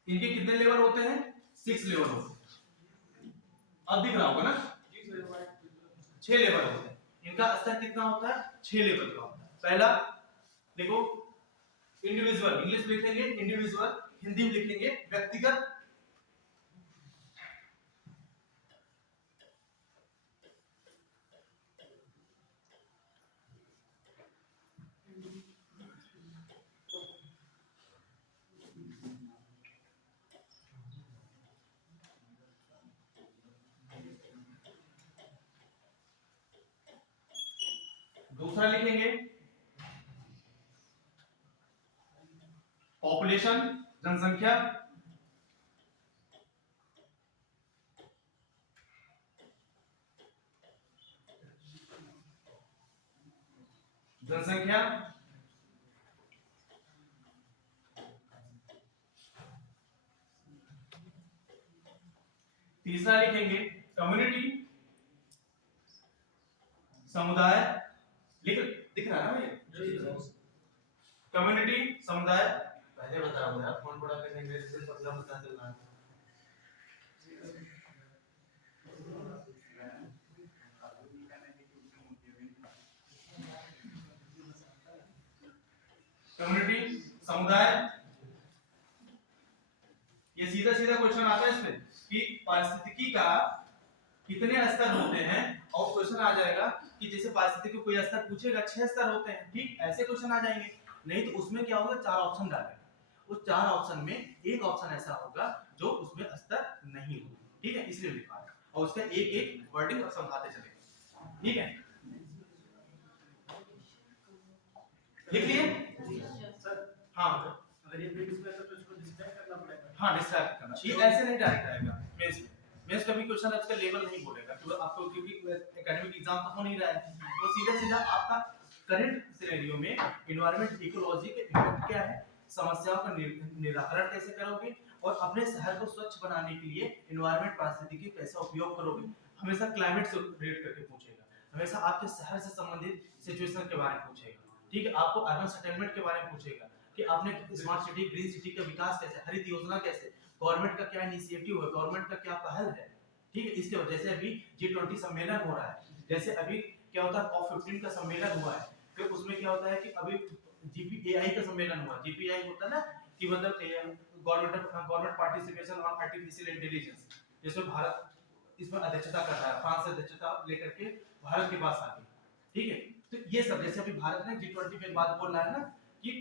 इनके कितने लेवल होते हैं? 6 लेवल होते हैं। अब दिख रहा होगा ना? 6 लेवल होते हैं। इनका स्तर कितना होता है? 6 लेवल का होता है। पहला देखो इंडिविजुअल, इंग्लिश में लिखेंगे इंडिविजुअल, हिंदी में लिखेंगे व्यक्तिगत। दूसरा लिखेंगे पॉपुलेशन, जनसंख्या। जनसंख्या। तीसरा लिखेंगे कम्युनिटी, समुदाय। दिख रहा है ना ये? कम्युनिटी, समुदाय। पहले बता रहा हूं यार, कौन बड़ा करने के लिए पतला पता चल रहा है। कम्युनिटी, समुदाय। ये सीधा सीधा क्वेश्चन आता है इसमें कि पारिस्थितिकी का कितने स्तर होते हैं, और क्वेश्चन आ जाएगा कि जैसे पारिस्थितिकी कोई स्तर पूछेगा 6 स्तर होते हैं, ठीक, ऐसे क्वेश्चन आ जाएंगे। नहीं तो उसमें क्या होगा, 4 ऑप्शन डालेंगे, उस 4 ऑप्शन में एक ऑप्शन ऐसा होगा जो उसमें स्तर नहीं होगा, ठीक है, इसलिए लिखा है। और उसका एक एक वर्डिंग अब समझाते चलेंगे, ठीक है। लिख लिए सर हाँ अगर ये फिक्स में है तो इसको डिस्क्राइब करना पड़ेगा। हाँ डिस्ट्रैक्ट करना, ये ऐसे नहीं डायरेक्ट आएगा मेंस में। मेंस कभी क्वेश्चन उसका लेवल नहीं बोलेगा तो आपको, क्योंकि एकेडमिक एग्जाम तो हो नहीं रहा है, तो सीधा सीधा आपका करंट सिनेरियो में एनवायरनमेंट इकोलॉजी के इफेक्ट क्या है, समस्याओं का निराकरण कैसे करोगे, और अपने शहर को स्वच्छ बनाने के लिए एनवायरनमेंट पारिस्थितिकी कैसा उपयोग करोगे। हमेशा क्लाइमेट से रिलेट करके पूछेगा, हमेशा आपके शहर से संबंधित सिचुएशन के बारे में पूछेगा, ठीक है। आपको अर्बन सेटलमेंट के बारे में पूछेगा कि आपने स्मार्ट सिटी, ग्रीन सिटी का विकास कैसे, हरित योजना कैसे, गवर्नमेंट का क्या इनिशिएटिव है, गवर्नमेंट का क्या पहल है, ठीक है। इसके वजह से अभी G20 सम्मेलन हो रहा है, जैसे अभी क्या होता है COP15 का सम्मेलन हुआ है, फिर उसमें क्या होता है कि अभी GPAI का सम्मेलन हुआ। GPAI होता है ना कि मतलब government participation on artificial intelligence, जिसमें भारत इसमें अध्यक्षता कर रहा है, फ्रांस से अध्यक्षता लेकर के भारत के पास आ गई, ठीक है। तो ये सब जैसे अभी भारत ने G20 में बात बोल रहा है ना कि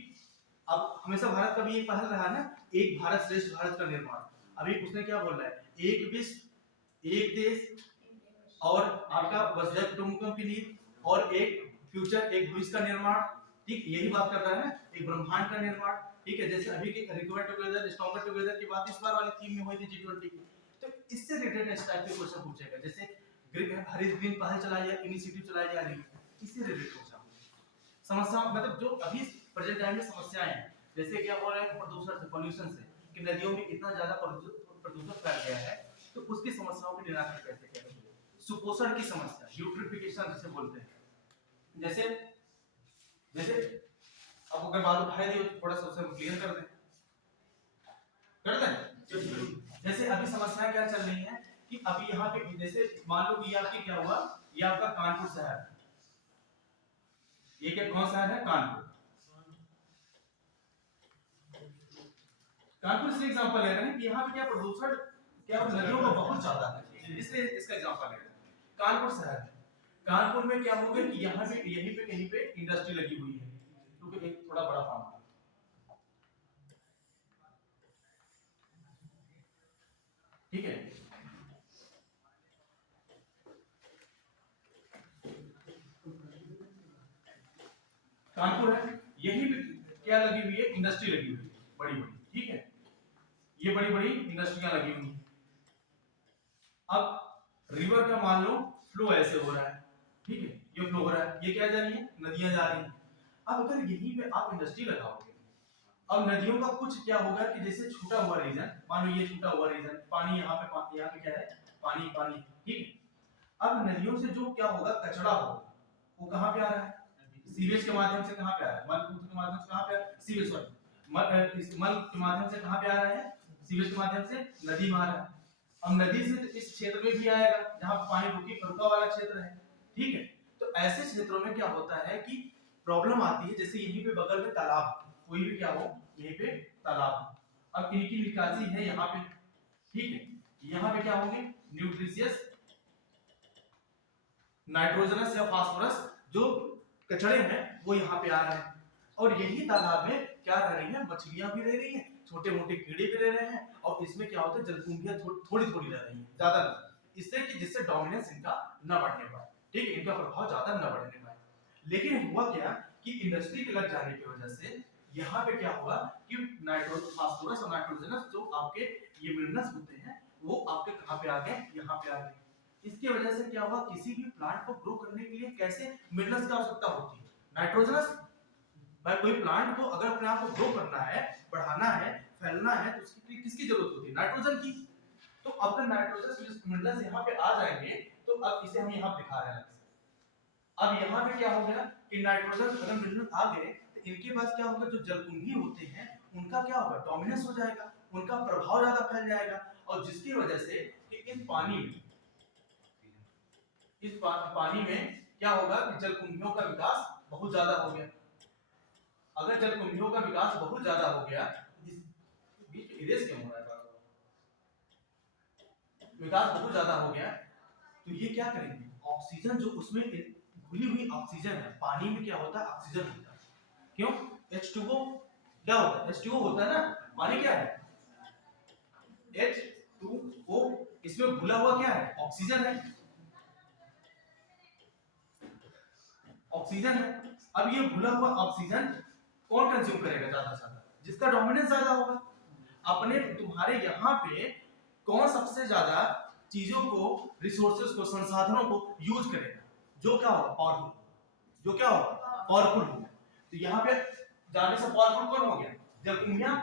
अब हमेशा भारत का भी एक पहल रहा है ना, एक भारत श्रेष्ठ भारत का निर्माण। अभी उसने क्या बोल रहा है, एक विश्व, एक देश, और आपका वसुधैव कुटुंबकम की नीति, और एक फ्यूचर, एक भविष्य का निर्माण, ठीक, यही बात कर रहा है ना, एक ब्रह्मांड का निर्माण, ठीक है। जैसे अभी के रिकवर टुगेदर, स्ट्रॉन्गर टुगेदर की बात इस बार वाली थीम में हुई थी G20 की, तो इससे रिलेटेड इस टाइप के क्वेश्चन पूछेगा, जैसे हरित ग्रीन पहल चलाई है, इनिशिएटिव चलाई जा रही है, इससे रिलेटेड क्वेश्चन। समस्या मतलब जो अभी प्रेजेंट टाइम में समस्याएं हैं, जैसे क्या हो रहा है प्रदूषण से, पोल्यूशन से, कि नदियों में इतना ज्यादा प्रदूषण फैल गया है, तो उसकी समस्याओं के निराकरण कैसे किया जाए। सुपोषण की समस्या, यूट्रिफिकेशन जिसे बोलते हैं, जैसे अब अगर बात उठाई दी थोड़ा सा उसे क्लियर कर दें। जैसे अभी समस्या क्या चल रही है कि अभी यहाँ पे जैसे मान लो कि आपकी क्या हुआ, ये आपका कानपुर शहर, ये क्या कौन शहर है, कानपुर। कानपुर से एग्जांपल ले रहे हैं कि यहाँ पे क्या प्रदूषण, क्या नदियों का बहुत ज्यादा है, इसलिए इसका एग्जांपल ले रहे हैं। कानपुर शहर है, कानपुर में क्या होगा कि यहाँ पे यहीं पे कहीं पे इंडस्ट्री लगी हुई है, क्योंकि एक थोड़ा बड़ा फार्म है, ठीक है। कानपुर है, यहीं पे क्या लगी हुई है, इंडस्ट्री लगी हुई है बड़ी बड़ी, ठीक है, ये बड़ी बड़ी इंडस्ट्रियां लगी हुई हैं। अब रिवर का मान लो फ्लो ऐसे हो रहा है, ठीक है, ये फ्लो हो रहा है, ये क्या जा रही है, नदियां जा रही हैं। अब अगर यहीं पे आप इंडस्ट्री लगाओगे, अब नदियों का कुछ क्या होगा कि जैसे छूटा हुआ रीजन, मान लो ये छूटा हुआ रीजन, पानी यहाँ पे क्या है, पानी पानी, ठीक है। अब नदियों से जो क्या होगा, कचरा होगा, वो कहाँ पे आ रहा है? सीवेज के माध्यम से कहाँ पे आ रहा है? मलमूत्र के माध्यम से कहाँ पे आ रहा है? सीवेज, सॉरी, मल के माध्यम से कहाँ पे आ रहा है? सीवेज के माध्यम से नदी में आ रहा है। अब नदी से इस क्षेत्र में भी आएगा जहाँ पानी रुका वाला क्षेत्र है, ठीक है। तो ऐसे क्षेत्रों में क्या होता है कि प्रॉब्लम आती है, जैसे यहीं पे बगल में तालाब, कोई भी क्या हो, यहीं पे तालाब, अब इनकी निकासी है यहाँ पे, ठीक है। यहाँ पे क्या होंगे? न्यूट्रिशियस, नाइट्रोजनस या फास्फोरस जो कचरे हैं वो यहाँ पे आ रहे हैं, और यही तालाब में क्या रह रही है? मछलियां भी रह रही हैं, छोटे मोटे कीड़े भी रह रहे हैं, और इसमें क्या होता है? जलकुंभियां थोड़ी थोड़ी रह रही हैं, ज्यादा नहीं, इससे कि जिससे डोमिनेंस इनका न बढ़ने पाए, ठीक है, इनका प्रभाव ज्यादा न बढ़ने पाए। लेकिन हुआ क्या कि इंडस्ट्री के लग जाने की वजह से यहाँ पे क्या हुआ कि नाइट्रोजन, फास्फोरस और नाइट्रोजनस जो आपके ये मिनरल्स होते हैं वो आपके कहाँ पे आ गए? यहाँ पे आ गए। इसकी वजह से क्या हुआ? किसी भी प्लांट को ग्रो करने के लिए कैसे मिनरल्स की आवश्यकता होती है? नाइट्रोजनस। भाई कोई प्लांट को अगर अपने आप को ग्रो करना है, बढ़ाना है, फैलना है, तो उसके लिए किसकी जरूरत होती है? नाइट्रोजन की। तो अगर नाइट्रोजन मिनरल्स यहाँ पे आ जाएंगे तो अब इसे हम यहाँ दिखा रहे हैं। अब यहाँ पे क्या हो गया कि नाइट्रोजन अगर मिनरल आ गए तो इनके पास क्या होगा? जो जलकुंभी होते हैं उनका क्या होगा? डोमिनेंस हो जाएगा, उनका प्रभाव ज्यादा फैल जाएगा, और जिसकी वजह से कि इस पानी में क्या होगा कि जलकुंभियों का विकास बहुत ज्यादा हो गया। अगर जलकुंभियों का विकास बहुत ज्यादा हो गया, इस बीच इरेज क्यों हो रहा है? विकास बहुत ज्यादा हो गया तो ये क्या करेंगे? ऑक्सीजन जो उसमें घुली हुई ऑक्सीजन है, पानी में क्या होता है? ऑक्सीजन होता है। क्यों? H2O क्या होता है? H2O होता है ना, पानी क्या है? H2O, इसमें घुला हुआ क्या है? ऑक्सीजन है, ऑक्सीजन है। अब ये घुला हुआ ऑक्सीजन कौन कंज्यूम करेगा ज्यादा से ज्यादा? जिसका डोमिनेंस ज्यादा होगा। अपने तुम्हारे यहाँ पे कौन सबसे ज्यादा चीजों को, रिसोर्सेज को, संसाधनों को यूज करेगा? जो क्या होगा? पावरफुल, जो क्या होगा? पावरफुल होगा। तो यहाँ पे जाने से पावरफुल कौन हो गया? जलकुंभियां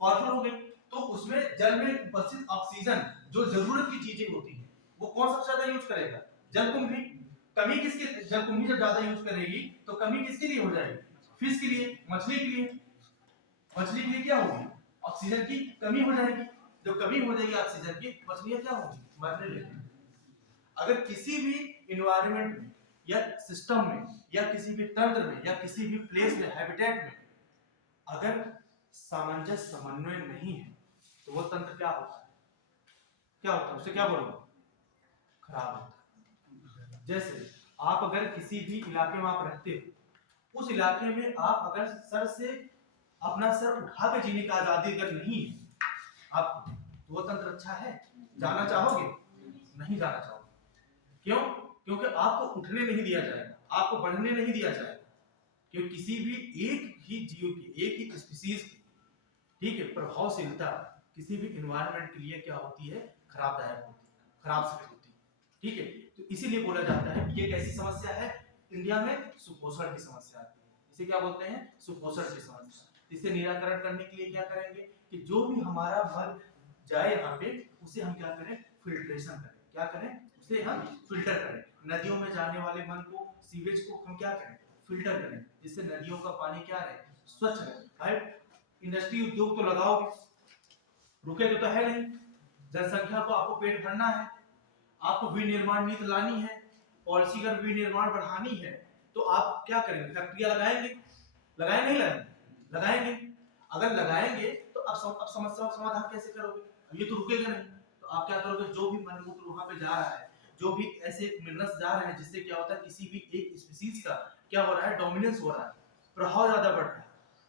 पावरफुल हो गई। तो उसमें जल में उपस्थित ऑक्सीजन जो जरूरत की चीजें होती है वो कौन सबसे ज्यादा यूज करेगा? जलकुंभी। कमी किसके? जलकुंभी जब ज्यादा यूज करेगी तो कमी किसके लिए हो जाएगी? फिश के लिए, मछली के लिए। मछली के लिए क्या होगी? ऑक्सीजन की कमी हो जाएगी। जब कमी हो जाएगी ऑक्सीजन की, मछलियां क्या होगी? मरने लगेंगी। अगर किसी भी इन्वायरमेंट में या सिस्टम में या किसी भी तंत्र में या किसी भी प्लेस में, हैबिटेट में अगर सामंजस्य, समन्वय नहीं है तो वो तंत्र क्या होता है? क्या होता है? उसे क्या बोलोगे? खराब होता है। जैसे आप अगर किसी भी इलाके में आप रहते हो, उस इलाके में आप अगर सर से अपना सर उठा के जीने का आजादी अगर नहीं है आप, तो वो तंत्र अच्छा है? जाना चाहोगे? नहीं जाना चाहोगे। क्यों? क्योंकि आपको उठने नहीं दिया जाएगा, आपको बढ़ने नहीं दिया जाएगा। क्योंकि किसी भी एक ही जीव की, एक ही स्पीशीज की, ठीक है, प्रभावशीलता किसी भी एनवायरनमेंट के लिए क्या होती है? खराबदायक होती है, खराब सिद्ध होती है, ठीक है। तो इसीलिए बोला जाता है ये कैसी समस्या है? इंडिया में सुपोषण की समस्या आती है। इसे क्या बोलते हैं? सुपोषण की समस्या। इसे निराकरण करने के लिए क्या करेंगे कि जो भी हमारा मल जाए यहाँ पे, उसे हम क्या करें? फिल्ट्रेशन करें। क्या करें? उसे हम फिल्टर करें। नदियों में जाने वाले मल को, सीवेज को हम क्या करें? फिल्टर करें, जिससे नदियों का पानी क्या रहे? स्वच्छ रहे। भाई इंडस्ट्री, उद्योग तो लगाओगे, रुकेगा तो है नहीं। जनसंख्या को आपको पेट भरना है, आपको विनिर्माण नीति लानी है, पॉलिसी का विनिर्माण बढ़ानी है, तो आप क्या करेंगे? फैक्ट्रियां लगाएंगे? लगाएंगे नहीं लगाएंगे? लगाएंगे। अगर लगाएंगे तो अब समस्या का समाधान कैसे करोगे? ये तो रुकेगा नहीं। तो आप क्या करोगे? जो भी मलमूत्र वहां पे जा रहा है, जो भी ऐसे मिनरल्स जा रहे हैं जिससे क्या होता है किसी भी एक स्पीशीज का क्या हो रहा है? डोमिनेंस हो रहा है, प्रभाव ज्यादा बढ़ रहा है,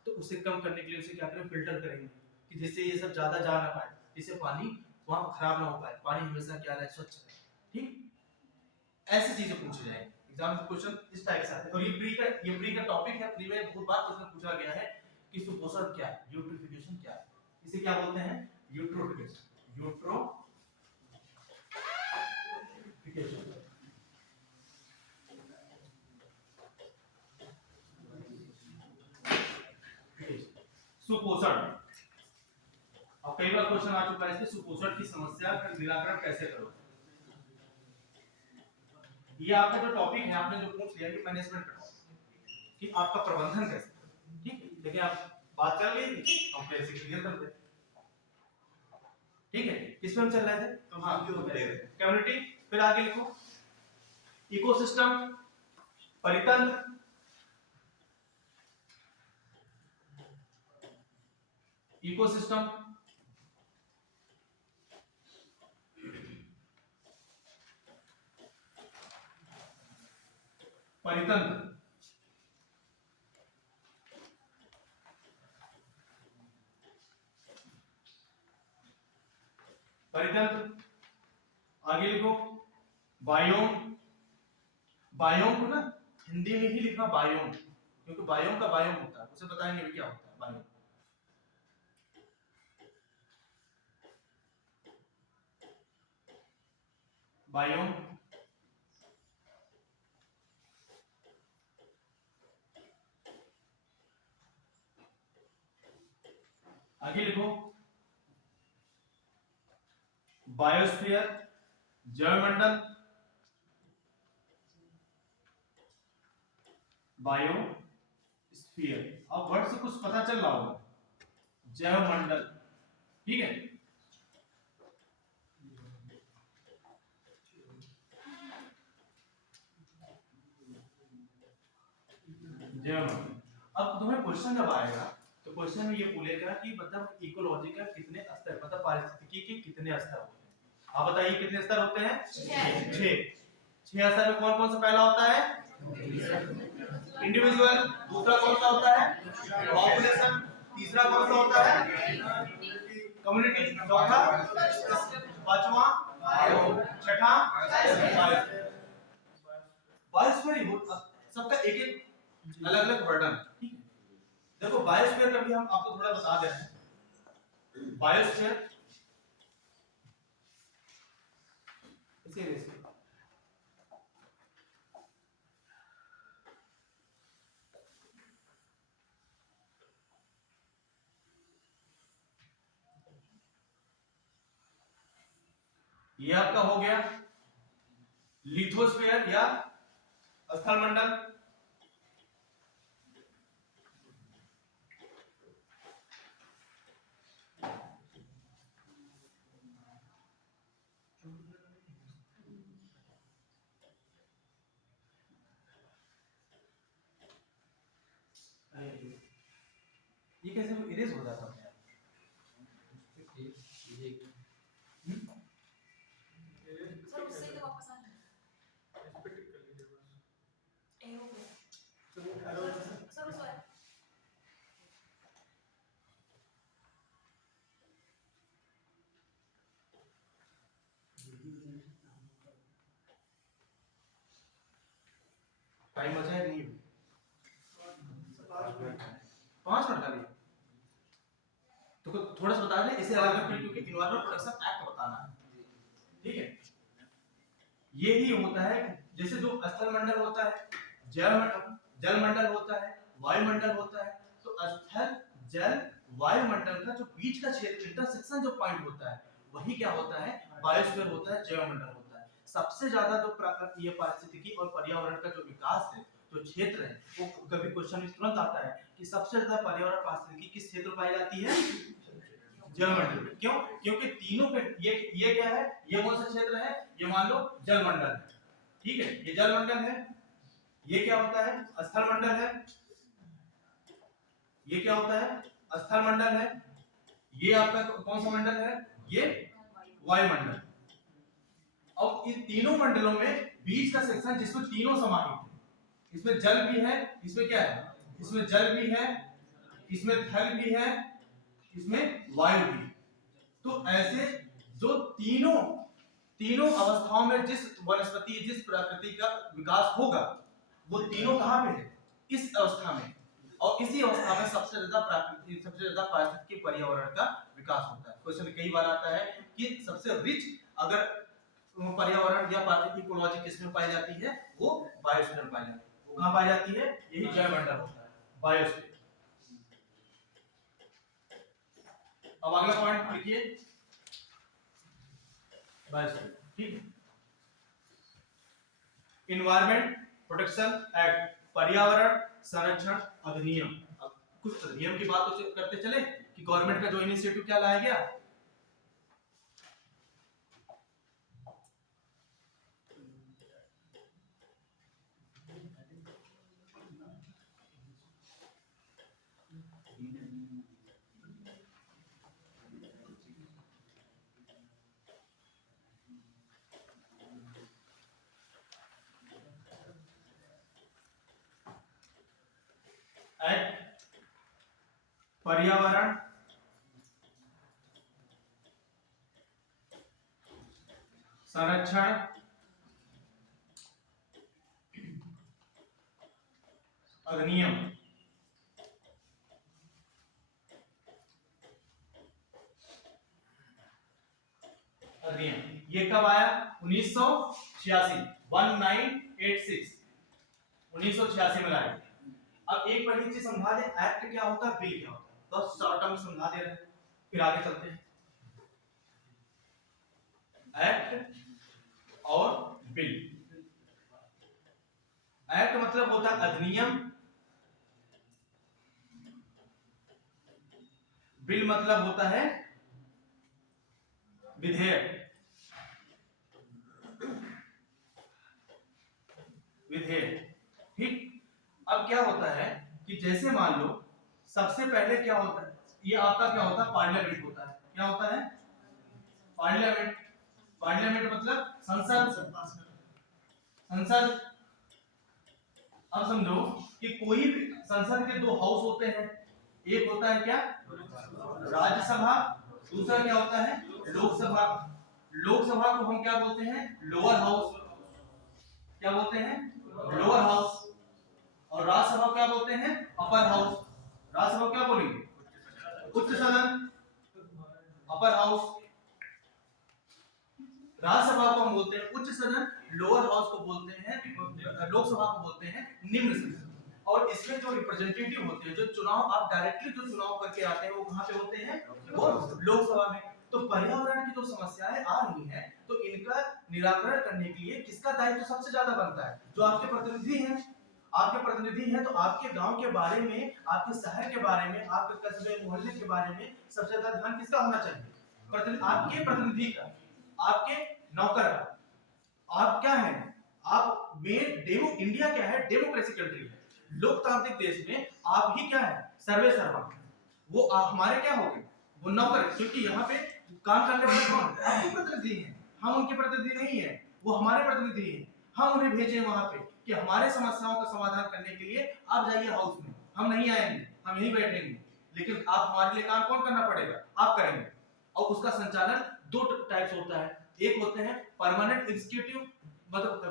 तो उसे कम करने के लिए उसे क्या करें? फिल्टर करेंगे कि जिससे ये सब ज्यादा जा ना पाए, जिससे पानी वहां खराब ना हो पाए, पानी हमेशा क्या रहे? स्वच्छ रहे। ठीक, ऐसी चीजें पूछी जाएंगी एग्जाम में, क्वेश्चन इस टाइप से आते हैं। और ये प्री का टॉपिक है, प्री में बहुत बार क्वेश्चन पूछा गया है कि सुपोषण क्या है, यूट्रोफिकेशन क्या है। इसे क्या बोलते हैं? यूट्रोफिकेशन। यूट्रोफिकेशन। सुपोषण, और कई बार क्वेश्चन आ चुका है इसके, सुपोषण की समस्या का निराकरण कैसे करोगे? ये आपका जो टॉपिक है आपने जो पूछ लिया कि मैनेजमेंट का टॉपिक कि आपका प्रबंधन कैसे करें, ठीक है। लेकिन आप बात चल रही थी हम फिर से क्लियर कर दे, ठीक है। किस में हम चल रहे थे? कम्युनिटी। फिर आगे लिखो इकोसिस्टम, परितंत्र, इकोसिस्टम, परितंत्र, परितंत्र। आगे लिखो बायोम। बायोम को ना हिंदी में ही लिखना बायोम, क्योंकि बायोम का बायोम होता है, उसे बताएंगे भी क्या होता है बायोम। बायोम। आगे लिखो बायोस्फीयर, जैवमंडल। बायोस्फीयर, अब वर्ड से कुछ पता चल रहा होगा, जैवमंडल, ठीक है। जैवमंडल। अब तुम्हें क्वेश्चन जब आएगा तो क्वेश्चन में ये बोलेगा कि मतलब इकोलॉजी का कितने स्तर, मतलब पारिस्थितिकी के कितने स्तर होते हैं। आप बताइए कितने स्तर होते हैं? 6 स्तर में कौन कौन सा पहला होता है? इंडिविजुअल। दूसरा कौन सा होता है? पॉपुलेशन। तीसरा कौन सा होता है? कम्युनिटी। चौथा, पांचवा, छठा, बायोस्फीयर। सबका एक एक अलग अलग वर्णन है, ठीक है। देखो बायोस्फीयर का भी हम आपको थोड़ा बता दे रहे हैं। बायोस्फीयर इसे ये आपका हो गया लिथोस्फीयर या स्थलमंडल। ये कैसे इरेज हो जाता है? सर उससे तो वापस आ जाए। ए हो गया सर उस वाला टाइम बचा है नहीं? 5 मिनट का लिए तो थोड़ा सा बता दें इसे अलग रखिए, क्योंकि इन्वायरमेंट प्रोटेक्शन एक्ट बताना है, ठीक है। ये ही होता है जैसे जो स्थलमंडल होता है, जलमंडल होता है, वायुमंडल होता है। तो स्थल, जल, वायुमंडल का जो बीच का क्षेत्र, इंटरसेक्शन जो पॉइंट होता है, वही क्या होता है? बायोस्फीयर होता है, जैवमंडल होता है। सबसे ज्यादा जो प्राकृतिक पारिस्थितिकी और पर्यावरण का जो विकास है, जो क्षेत्र है, वो कभी क्वेश्चन में तुरंत आता है कि सबसे ज्यादा पर्यावरण पारिस्थितिकी किस क्षेत्र में पाई जाती है? जलमंडल में। क्यों? क्योंकि तीनों पे ये क्या है? ये कौन सा क्षेत्र है? ये मान लो जलमंडल है, ठीक है। ये जलमंडल है। ये क्या होता है? स्थलमंडल है। ये क्या होता है? स्थलमंडल है। ये आपका कौन सा मंडल है? ये वायुमंडल। अब इन तीनों मंडलों में बीच का सेक्शन जिसमें तीनों समाहित है, इसमें जल भी है, इसमें क्या है? इसमें जल भी है, इसमें थल भी है, इसमें वायु भी। तो ऐसे जो तीनों अवस्थाओं में जिस वनस्पति, जिस प्रकृति का विकास होगा, वो तीनों कहां पे है? इस अवस्था में। और इसी अवस्था में सबसे ज्यादा प्राकृतिक, सबसे ज्यादा पारिस्थितिक पर्यावरण का विकास होता है। क्वेश्चन कई बार आता है कि सबसे रिच अगर पर्यावरण या इकोलॉजी किसमें पाई जाती है? वो बायोस्फीयर में पाई जाती है। वो कहां पाई जाती है? यही जैवमंडल होता है, बायोस्फीयर। अब अगला पॉइंट लिखिए, बायोस्फीयर, ठीक है। इन्वायरमेंट प्रोटेक्शन एक्ट, पर्यावरण संरक्षण अधिनियम। अब कुछ अधिनियम की बात तो करते चले कि गवर्नमेंट का जो इनिशिएटिव क्या लाया गया। एक्ट पर्यावरण संरक्षण अधिनियम। अधिनियम ये कब आया? 1986, 1986 1986 में लाया। अब एक बड़ी चीज समझा दे, एक्ट क्या होता है, बिल क्या होता है, तो शॉर्ट टर्म समझा दे रहे हैं, फिर आगे चलते हैं। एक्ट और बिल। एक्ट मतलब होता है अधिनियम, बिल मतलब होता है विधेयक। विधेयक, ठीक। अब क्या होता है कि जैसे मान लो सबसे पहले क्या होता है, ये आपका क्या होता है, पार्लियामेंट होता है। क्या होता है? पार्लियामेंट। पार्लियामेंट मतलब संसद। संसद। अब समझो कि कोई भी संसद के दो हाउस होते हैं, एक होता है क्या, राज्यसभा, दूसरा क्या होता है, लोकसभा। लोकसभा को हम क्या बोलते हैं, लोअर हाउस। क्या बोलते हैं, लोअर हाउस। और राज्यसभा क्या बोलते हैं, अपर हाउस। राज्यसभा क्या बोलेंगे, उच्च सदन, अपर हाउस। राज्यसभा को हम बोलते हैं उच्च सदन, लोअर हाउस को बोलते हैं, लोकसभा को बोलते हैं निम्न सदन। और इसमें जो रिप्रेजेंटेटिव होते हैं, जो चुनाव आप डायरेक्टली जो चुनाव करके आते हैं, वो कहां पे होते हैं, वो लोकसभा में। तो पर्यावरण की जो समस्याएं आ रही हैं, तो इनका निराकरण करने के लिए किसका दायित्व तो सबसे ज्यादा बनता है, जो आपके प्रतिनिधि हैं। आपके प्रतिनिधि हैं तो आपके गांव के बारे में, आपके शहर के बारे में, आपके कस्बे मोहल्ले के बारे में सबसे ज्यादा ध्यान किसका होना चाहिए, आपके प्रतिनिधि का, आपके नौकर का। आप क्या हैं, आप में इंडिया क्या है, डेमोक्रेसी कंट्री है, लोकतांत्रिक देश में आप ही क्या है, सर्वे सर्वा। वो आप हमारे क्या हो गए, वो नौकर, क्योंकि यहाँ पे काम करने वाले कौन, आपके प्रतिनिधि हैं, हम उनके प्रतिनिधि नहीं है, वो हमारे प्रतिनिधि हैं। हम उन्हें भेजे वहां पे कि हमारे समस्याओं का समाधान करने के लिए आप जाइए हाउस में, हम नहीं आएंगे, हम यहीं बैठेंगे, लेकिन आप हमारे लिए काम कौन करना पड़ेगा, आप करेंगे। और उसका संचालन दो टाइप्स होता है, एक होते हैं परमानेंट एग्जीक्यूटिव, मतलब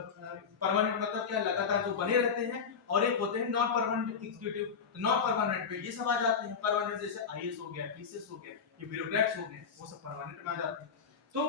परमानेंट मतलब क्या, लगातार जो बने रहते हैं, और एक होते हैं नॉन परमानेंट एग्जीक्यूटिव। तो नॉन परमानेंट पे ये सब आ जाते हैं, परमानेंट जैसे आईएएस हो गया, पीसीएस हो गया, ये ब्यूरोक्रेट्स हो गए, वो सब परमानेंट में आ जाते हैं। तो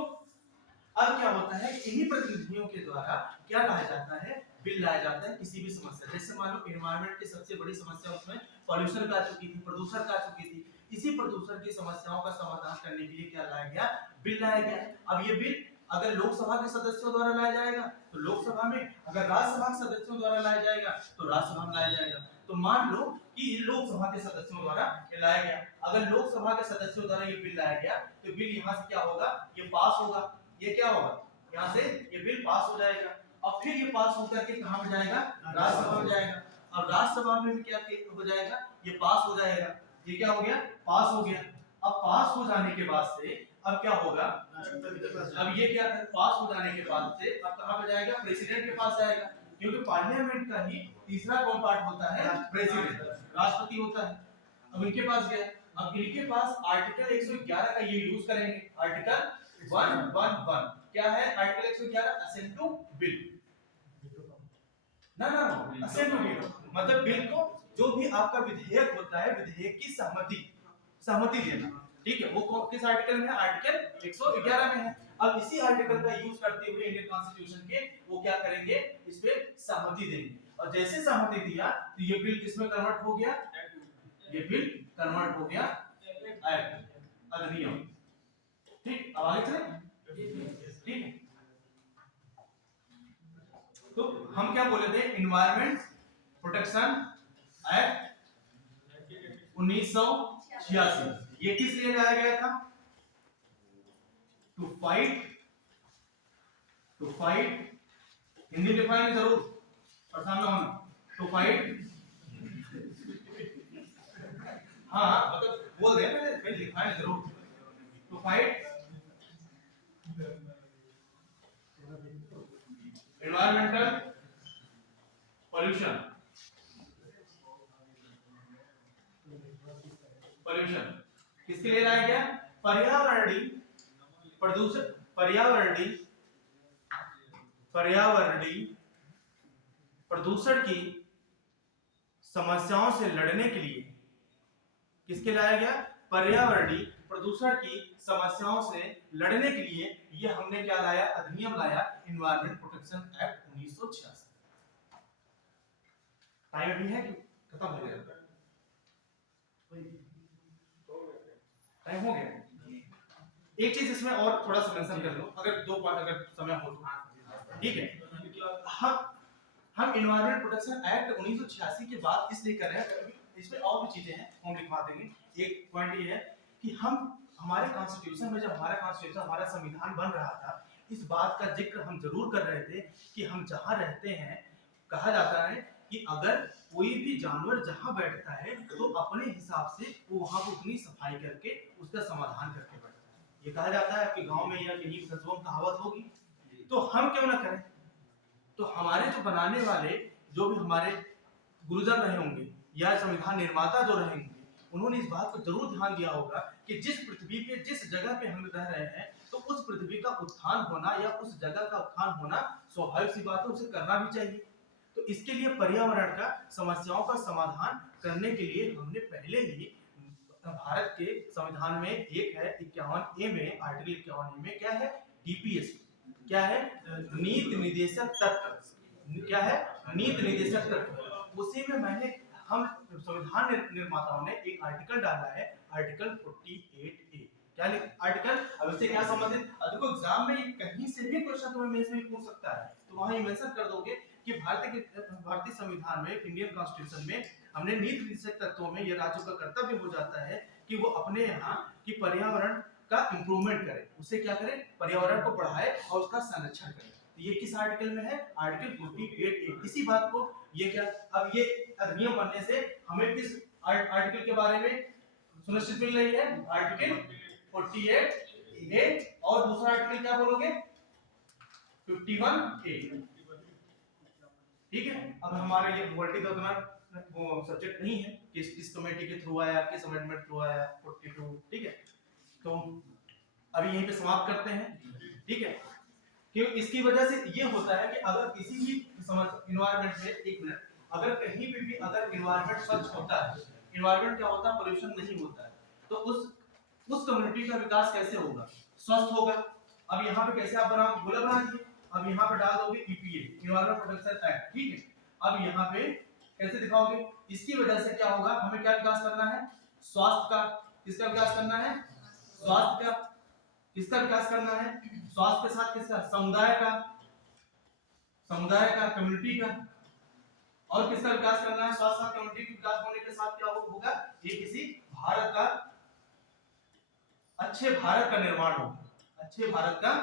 अब क्या होता है, इन्हीं प्रतिनिधियों के द्वारा क्या लाया जाता है, बिल लाया जाता है किसी भी समस्या। जैसे मान लो एनवायरनमेंट की सबसे बड़ी समस्या उसमें पॉल्यूशन का चुकी थी, प्रदूषण का चुकी थी। इसी प्रदूषण की समस्याओं का समाधान करने के लिए क्या लाया गया, बिल लाया गया। अब ये बिल अगर लोकसभा के सदस्यों द्वारा लाया जाएगा तो लोकसभा में, अगर राज्यसभा के सदस्यों द्वारा लाया जाएगा तो राज्यसभा में लाया जाएगा। तो मान लो कि ये लोकसभा के सदस्यों द्वारा ये लाया गया, अगर लोकसभा के सदस्यों द्वारा ये बिल लाया गया तो बिल यहाँ से क्या होगा, ये पास होगा। ये क्या होगा, यहाँ से ये बिल पास हो जाएगा, और फिर ये पास होकर के कहाँ में जाएगा, राज्यसभा में जाएगा। अब राज्यसभा में भी क्या हो जाएगा, ये पास हो जाएगा। ये क्या हो गया, पास हो गया। अब पास हो जाने के बाद से अब क्या होगा, अब ये क्या पास हो जाने के बाद से अब कहाँ पे जाएगा, प्रेसिडेंट के पास जाएगा, क्योंकि पार्लियामेंट का ही तीसरा कौन पार्ट होता है, प्रेसिडेंट, राष्ट्रपति होता है। अब इनके पास गया, अब इनके पास आर्टिकल 111 का ये यूज करेंगे। आर्टिकल 111 क्या है, आर्टिकल 111 असेंट टू बिल, ना असेंट टू बिल मतलब बिल को, जो भी आपका विधेयक होता है, विधेयक की सहमति देना, ठीक है। वो किस आर्टिकल में है, आर्टिकल 111 में है। अब इसी आर्टिकल का यूज करते हुए इंडियन कॉन्स्टिट्यूशन के वो क्या करेंगे, इस पे सहमति देंगे, और जैसे सहमति दिया तो ये बिल किसमें कन्वर्ट हो गया, ये बिल कन्वर्ट हो गया एक्ट, अधिनियम। ठीक, अब आगे चलें, ठीक है। तो हम क्या बोले थे, इन्वायरमेंट प्रोटेक्शन एक्ट 1986, ये किस लिए लाया गया था? टू फाइट हिंदी लिखवाएंगे जरूर और सामने होना, टू फाइट, हाँ मतलब बोल रहे हैं, पहले लिखवाएंगे जरूर, टू फाइट एनवायरमेंटल पॉल्यूशन, किसके लिए लाया गया? पर्यावरणीय प्रदूषण, पर्यावरणीय प्रदूषण की समस्याओं से लड़ने के लिए, किसके लाया गया? पर्यावरणीय प्रदूषण की समस्याओं से लड़ने के लिए ये हमने क्या लाया? अधिनियम लाया, इन्वायरमेंट प्रोटेक्शन एक्ट 1986। टाइम अभी है कि खत्म हो गया? टाइम हो गया। एक चीज इसमें और थोड़ा सा मेंशन कर लो, अगर दो पार्ट अगर समय हो तो, ठीक है। हम इन्वायरमेंट प्रोटेक्शन एक्ट 1986 की बात इसलिए कर रहे हैं, इसमें और भी चीजें हैं, हम लिखवा देंगे। एक पॉइंट ये है कि हम हमारे कॉन्स्टिट्यूशन में, जब हमारा कॉन्स्टिट्यूशन, हमारा संविधान बन रहा था, इस बात का जिक्र हम जरूर कर रहे थे कि हम जहां रहते हैं, कहा जाता है कि अगर कोई भी जानवर जहां बैठता है तो अपने हिसाब से वो वहां को उतनी सफाई करके उसका समाधान करके बैठता है। ये कहा जाता है, आपके गांव में या कहीं कस्बों में कहावत होगी, तो हम क्यों ना करें? तो हमारे जो बनाने वाले, जो भी हमारे गुरुजन रहे होंगे या संविधान निर्माता जो रहेंगे, उन्होंने इस बात को जरूर ध्यान दिया होगा कि जिस पृथ्वी पे, जिस जगह पे हम रह रहे हैं, तो उस पृथ्वी का उत्थान होना या उस जगह का उत्थान होना स्वाभाविक सी बात है, उसे करना भी चाहिए। तो इसके लिए पर्यावरण का समस्याओं का समाधान करने के लिए हमने पहले ही भारत के संविधान में एक है 51A में, आर्टिकल 51A में क्या है? डीपीएस, क्या है? नीति निर्देशक तत्व, क्या है? नीति निर्देशक तत्व। उसी में मैंने, हम संविधान निर्माताओं ने एक आर्टिकल डाला है, आर्टिकल 48A। क्या आर्टिकल? अब इससे क्या संबंधित? देखो एग्जाम में कहीं से भी क्वेश्चन तुम्हें मेंस में पूछ सकता है, तो वहां ये मेंशन कर दोगे कि भारतीय संविधान में, इंडियन कॉन्स्टिट्यूशन में, हमने नीति निर्देशक तत्वों में ये राज्यों का कर्तव्य हो जाता है कि वो अपने यहाँ की पर्यावरण का इंप्रूवमेंट करे, उसे क्या करे? पर्यावरण को बढ़ाए और उसका संरक्षण करे। तो ये किस आर्टिकल में है? Article 48A। इसी बात को ये क्या, अब ये अधिनियम बनने से हमें किस आर्टिकल के बारे में सुनिश्चित मिल रही है? आर्टिकल 48A, और दूसरा आर्टिकल क्या बोलोगे? 51A। ठीक है। अब हमारे ये पॉलिटी का उतना वो सब्जेक्ट नहीं है कि किस कमेटी के थ्रू आया, किस अमेंडमेंट थ्रू आया, 42, ठीक है। तो अभी यहीं पे समाप्त करते हैं, ठीक है। क्यों? इसकी वजह से ये होता है कि अगर किसी भी इन्वायरमेंट में, एक मिनट, अगर कहीं पे भी अगर इन्वायरमेंट स्वच्छ होता है, इन्वायरमेंट क्या होता है? पोल्यूशन नहीं होता है, तो उस कम्युनिटी का विकास कैसे होगा? स्वस्थ होगा। अब यहाँ पे कैसे आप बना दिए, अब यहाँ पे डाल दोगे EPA, इन्वायरमेंट प्रोटेक्शन एक्ट, ठीक है। अब यहाँ पे कैसे दिखाओगे? इसकी वजह से क्या होगा? हमें क्या विकास करना है? स्वास्थ्य का। किसका विकास करना है? स्वास्थ्य का। किसका विकास करना है? स्वास्थ्य के साथ किसका? समुदाय का, कम्युनिटी का। और किसका विकास करना है? स्वास्थ्य साथ कम्युनिटी के विकास होने के साथ क्या होगा? ये किसी भारत का, अच्छे भारत का निर्माण होगा, अच्छे भारत का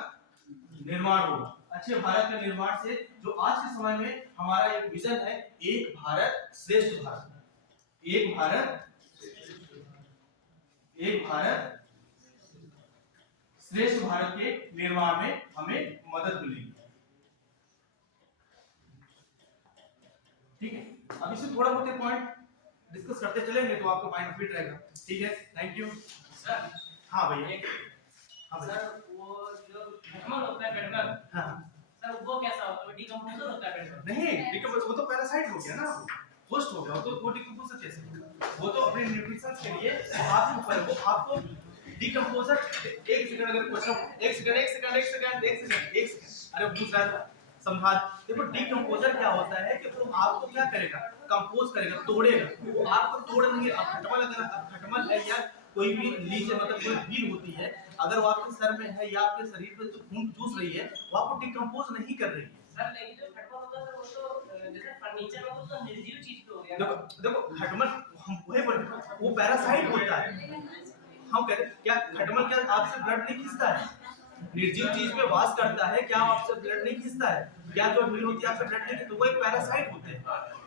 निर्माण होगा। अच्छे भारत के निर्माण से जो आज के समय में हमारा एक विजन है, एक भारत श्रेष्ठ भारत, एक भारत श्रेष्ठ भारत के निर्माण में हमें मदद मिलेगी, ठीक है। अब इसमें थोड़ा बहुत पॉइंट डिस्कस करते चलेंगे तो आपका माइंड फिट रहेगा, ठीक है। Thank you sir. हाँ भैया, हाँ सर वो जो थर्मल होता है पेट्रोल, हाँ सर वो कैसा होता है? डिकम्पोजर होता है पेट्रोल? नहीं, डिकम्पोज वो तो पैरासाइट हो गया ना, होस्ट हो गया, तो वो डिकम्पोजर कैसे होगा? वो तो अपने न्यूट्रिशन के लिए आपके ऊपर है, वो आपको डिकम्पोजर। एक सेकंड, अगर क्वेश्चन, एक सेकंड, अरे पूछ रहा था, समझा। देखो डिकम्पोजर क्या होता है कि वो आपको क्या करेगा? कंपोज करेगा, तोड़ेगा। वो आपको तोड़ नहीं, अब खटमल, अगर खटमल है या कोई भी लीच, मतलब कोई व्हील होती है, अगर वो आपके सर में है या आपके शरीर पे खून चूस रही है, वो आपको डिकम्पोज नहीं कर रही है, सर लेकिन जो खटमल होता है वो तो जैसे फर्नीचर में तो निर्जीव चीज पे हो गया देखो देखो खटमल हम वही बोल रहे हैं, वो पैरासाइट होता है। हम कह रहे हैं, क्या खटमल क्या आपसे ब्लड नहीं खींचता है? निर्जीव चीज पे वास करता है, क्या आपसे ब्लड नहीं खींचता है? क्या जो मील होती है आपसे ब्लड नहीं, तो वो एक पैरासाइट होते हैं,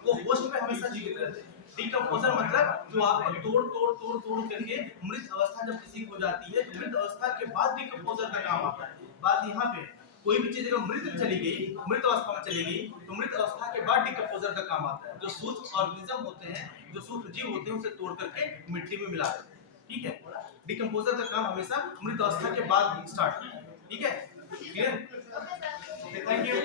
वो होस्ट पे हमेशा जीवित रहते हैं। डिकम्पोजर मतलब जो आप तोड़ करके मृत अवस्था जब किसी की हो जाती है तो मृत अवस्था के बाद डिकम्पोजर का काम आता है। बात यहाँ पे कोई भी चीज अगर मृत चली गई, मृत अवस्था में चली गई, तो मृत अवस्था के बाद डिकम्पोजर का काम आता है। जो सूक्ष्म ऑर्गेनिज्म होते हैं, जो सूक्ष्म जीव होते हैं, उसे तोड़ करके मिट्टी में मिला देते हैं। ठीक है, डिकम्पोजर का काम हमेशा मृत अवस्था के बाद स्टार्ट होता है। ठीक है, clear? Okay sir thank you.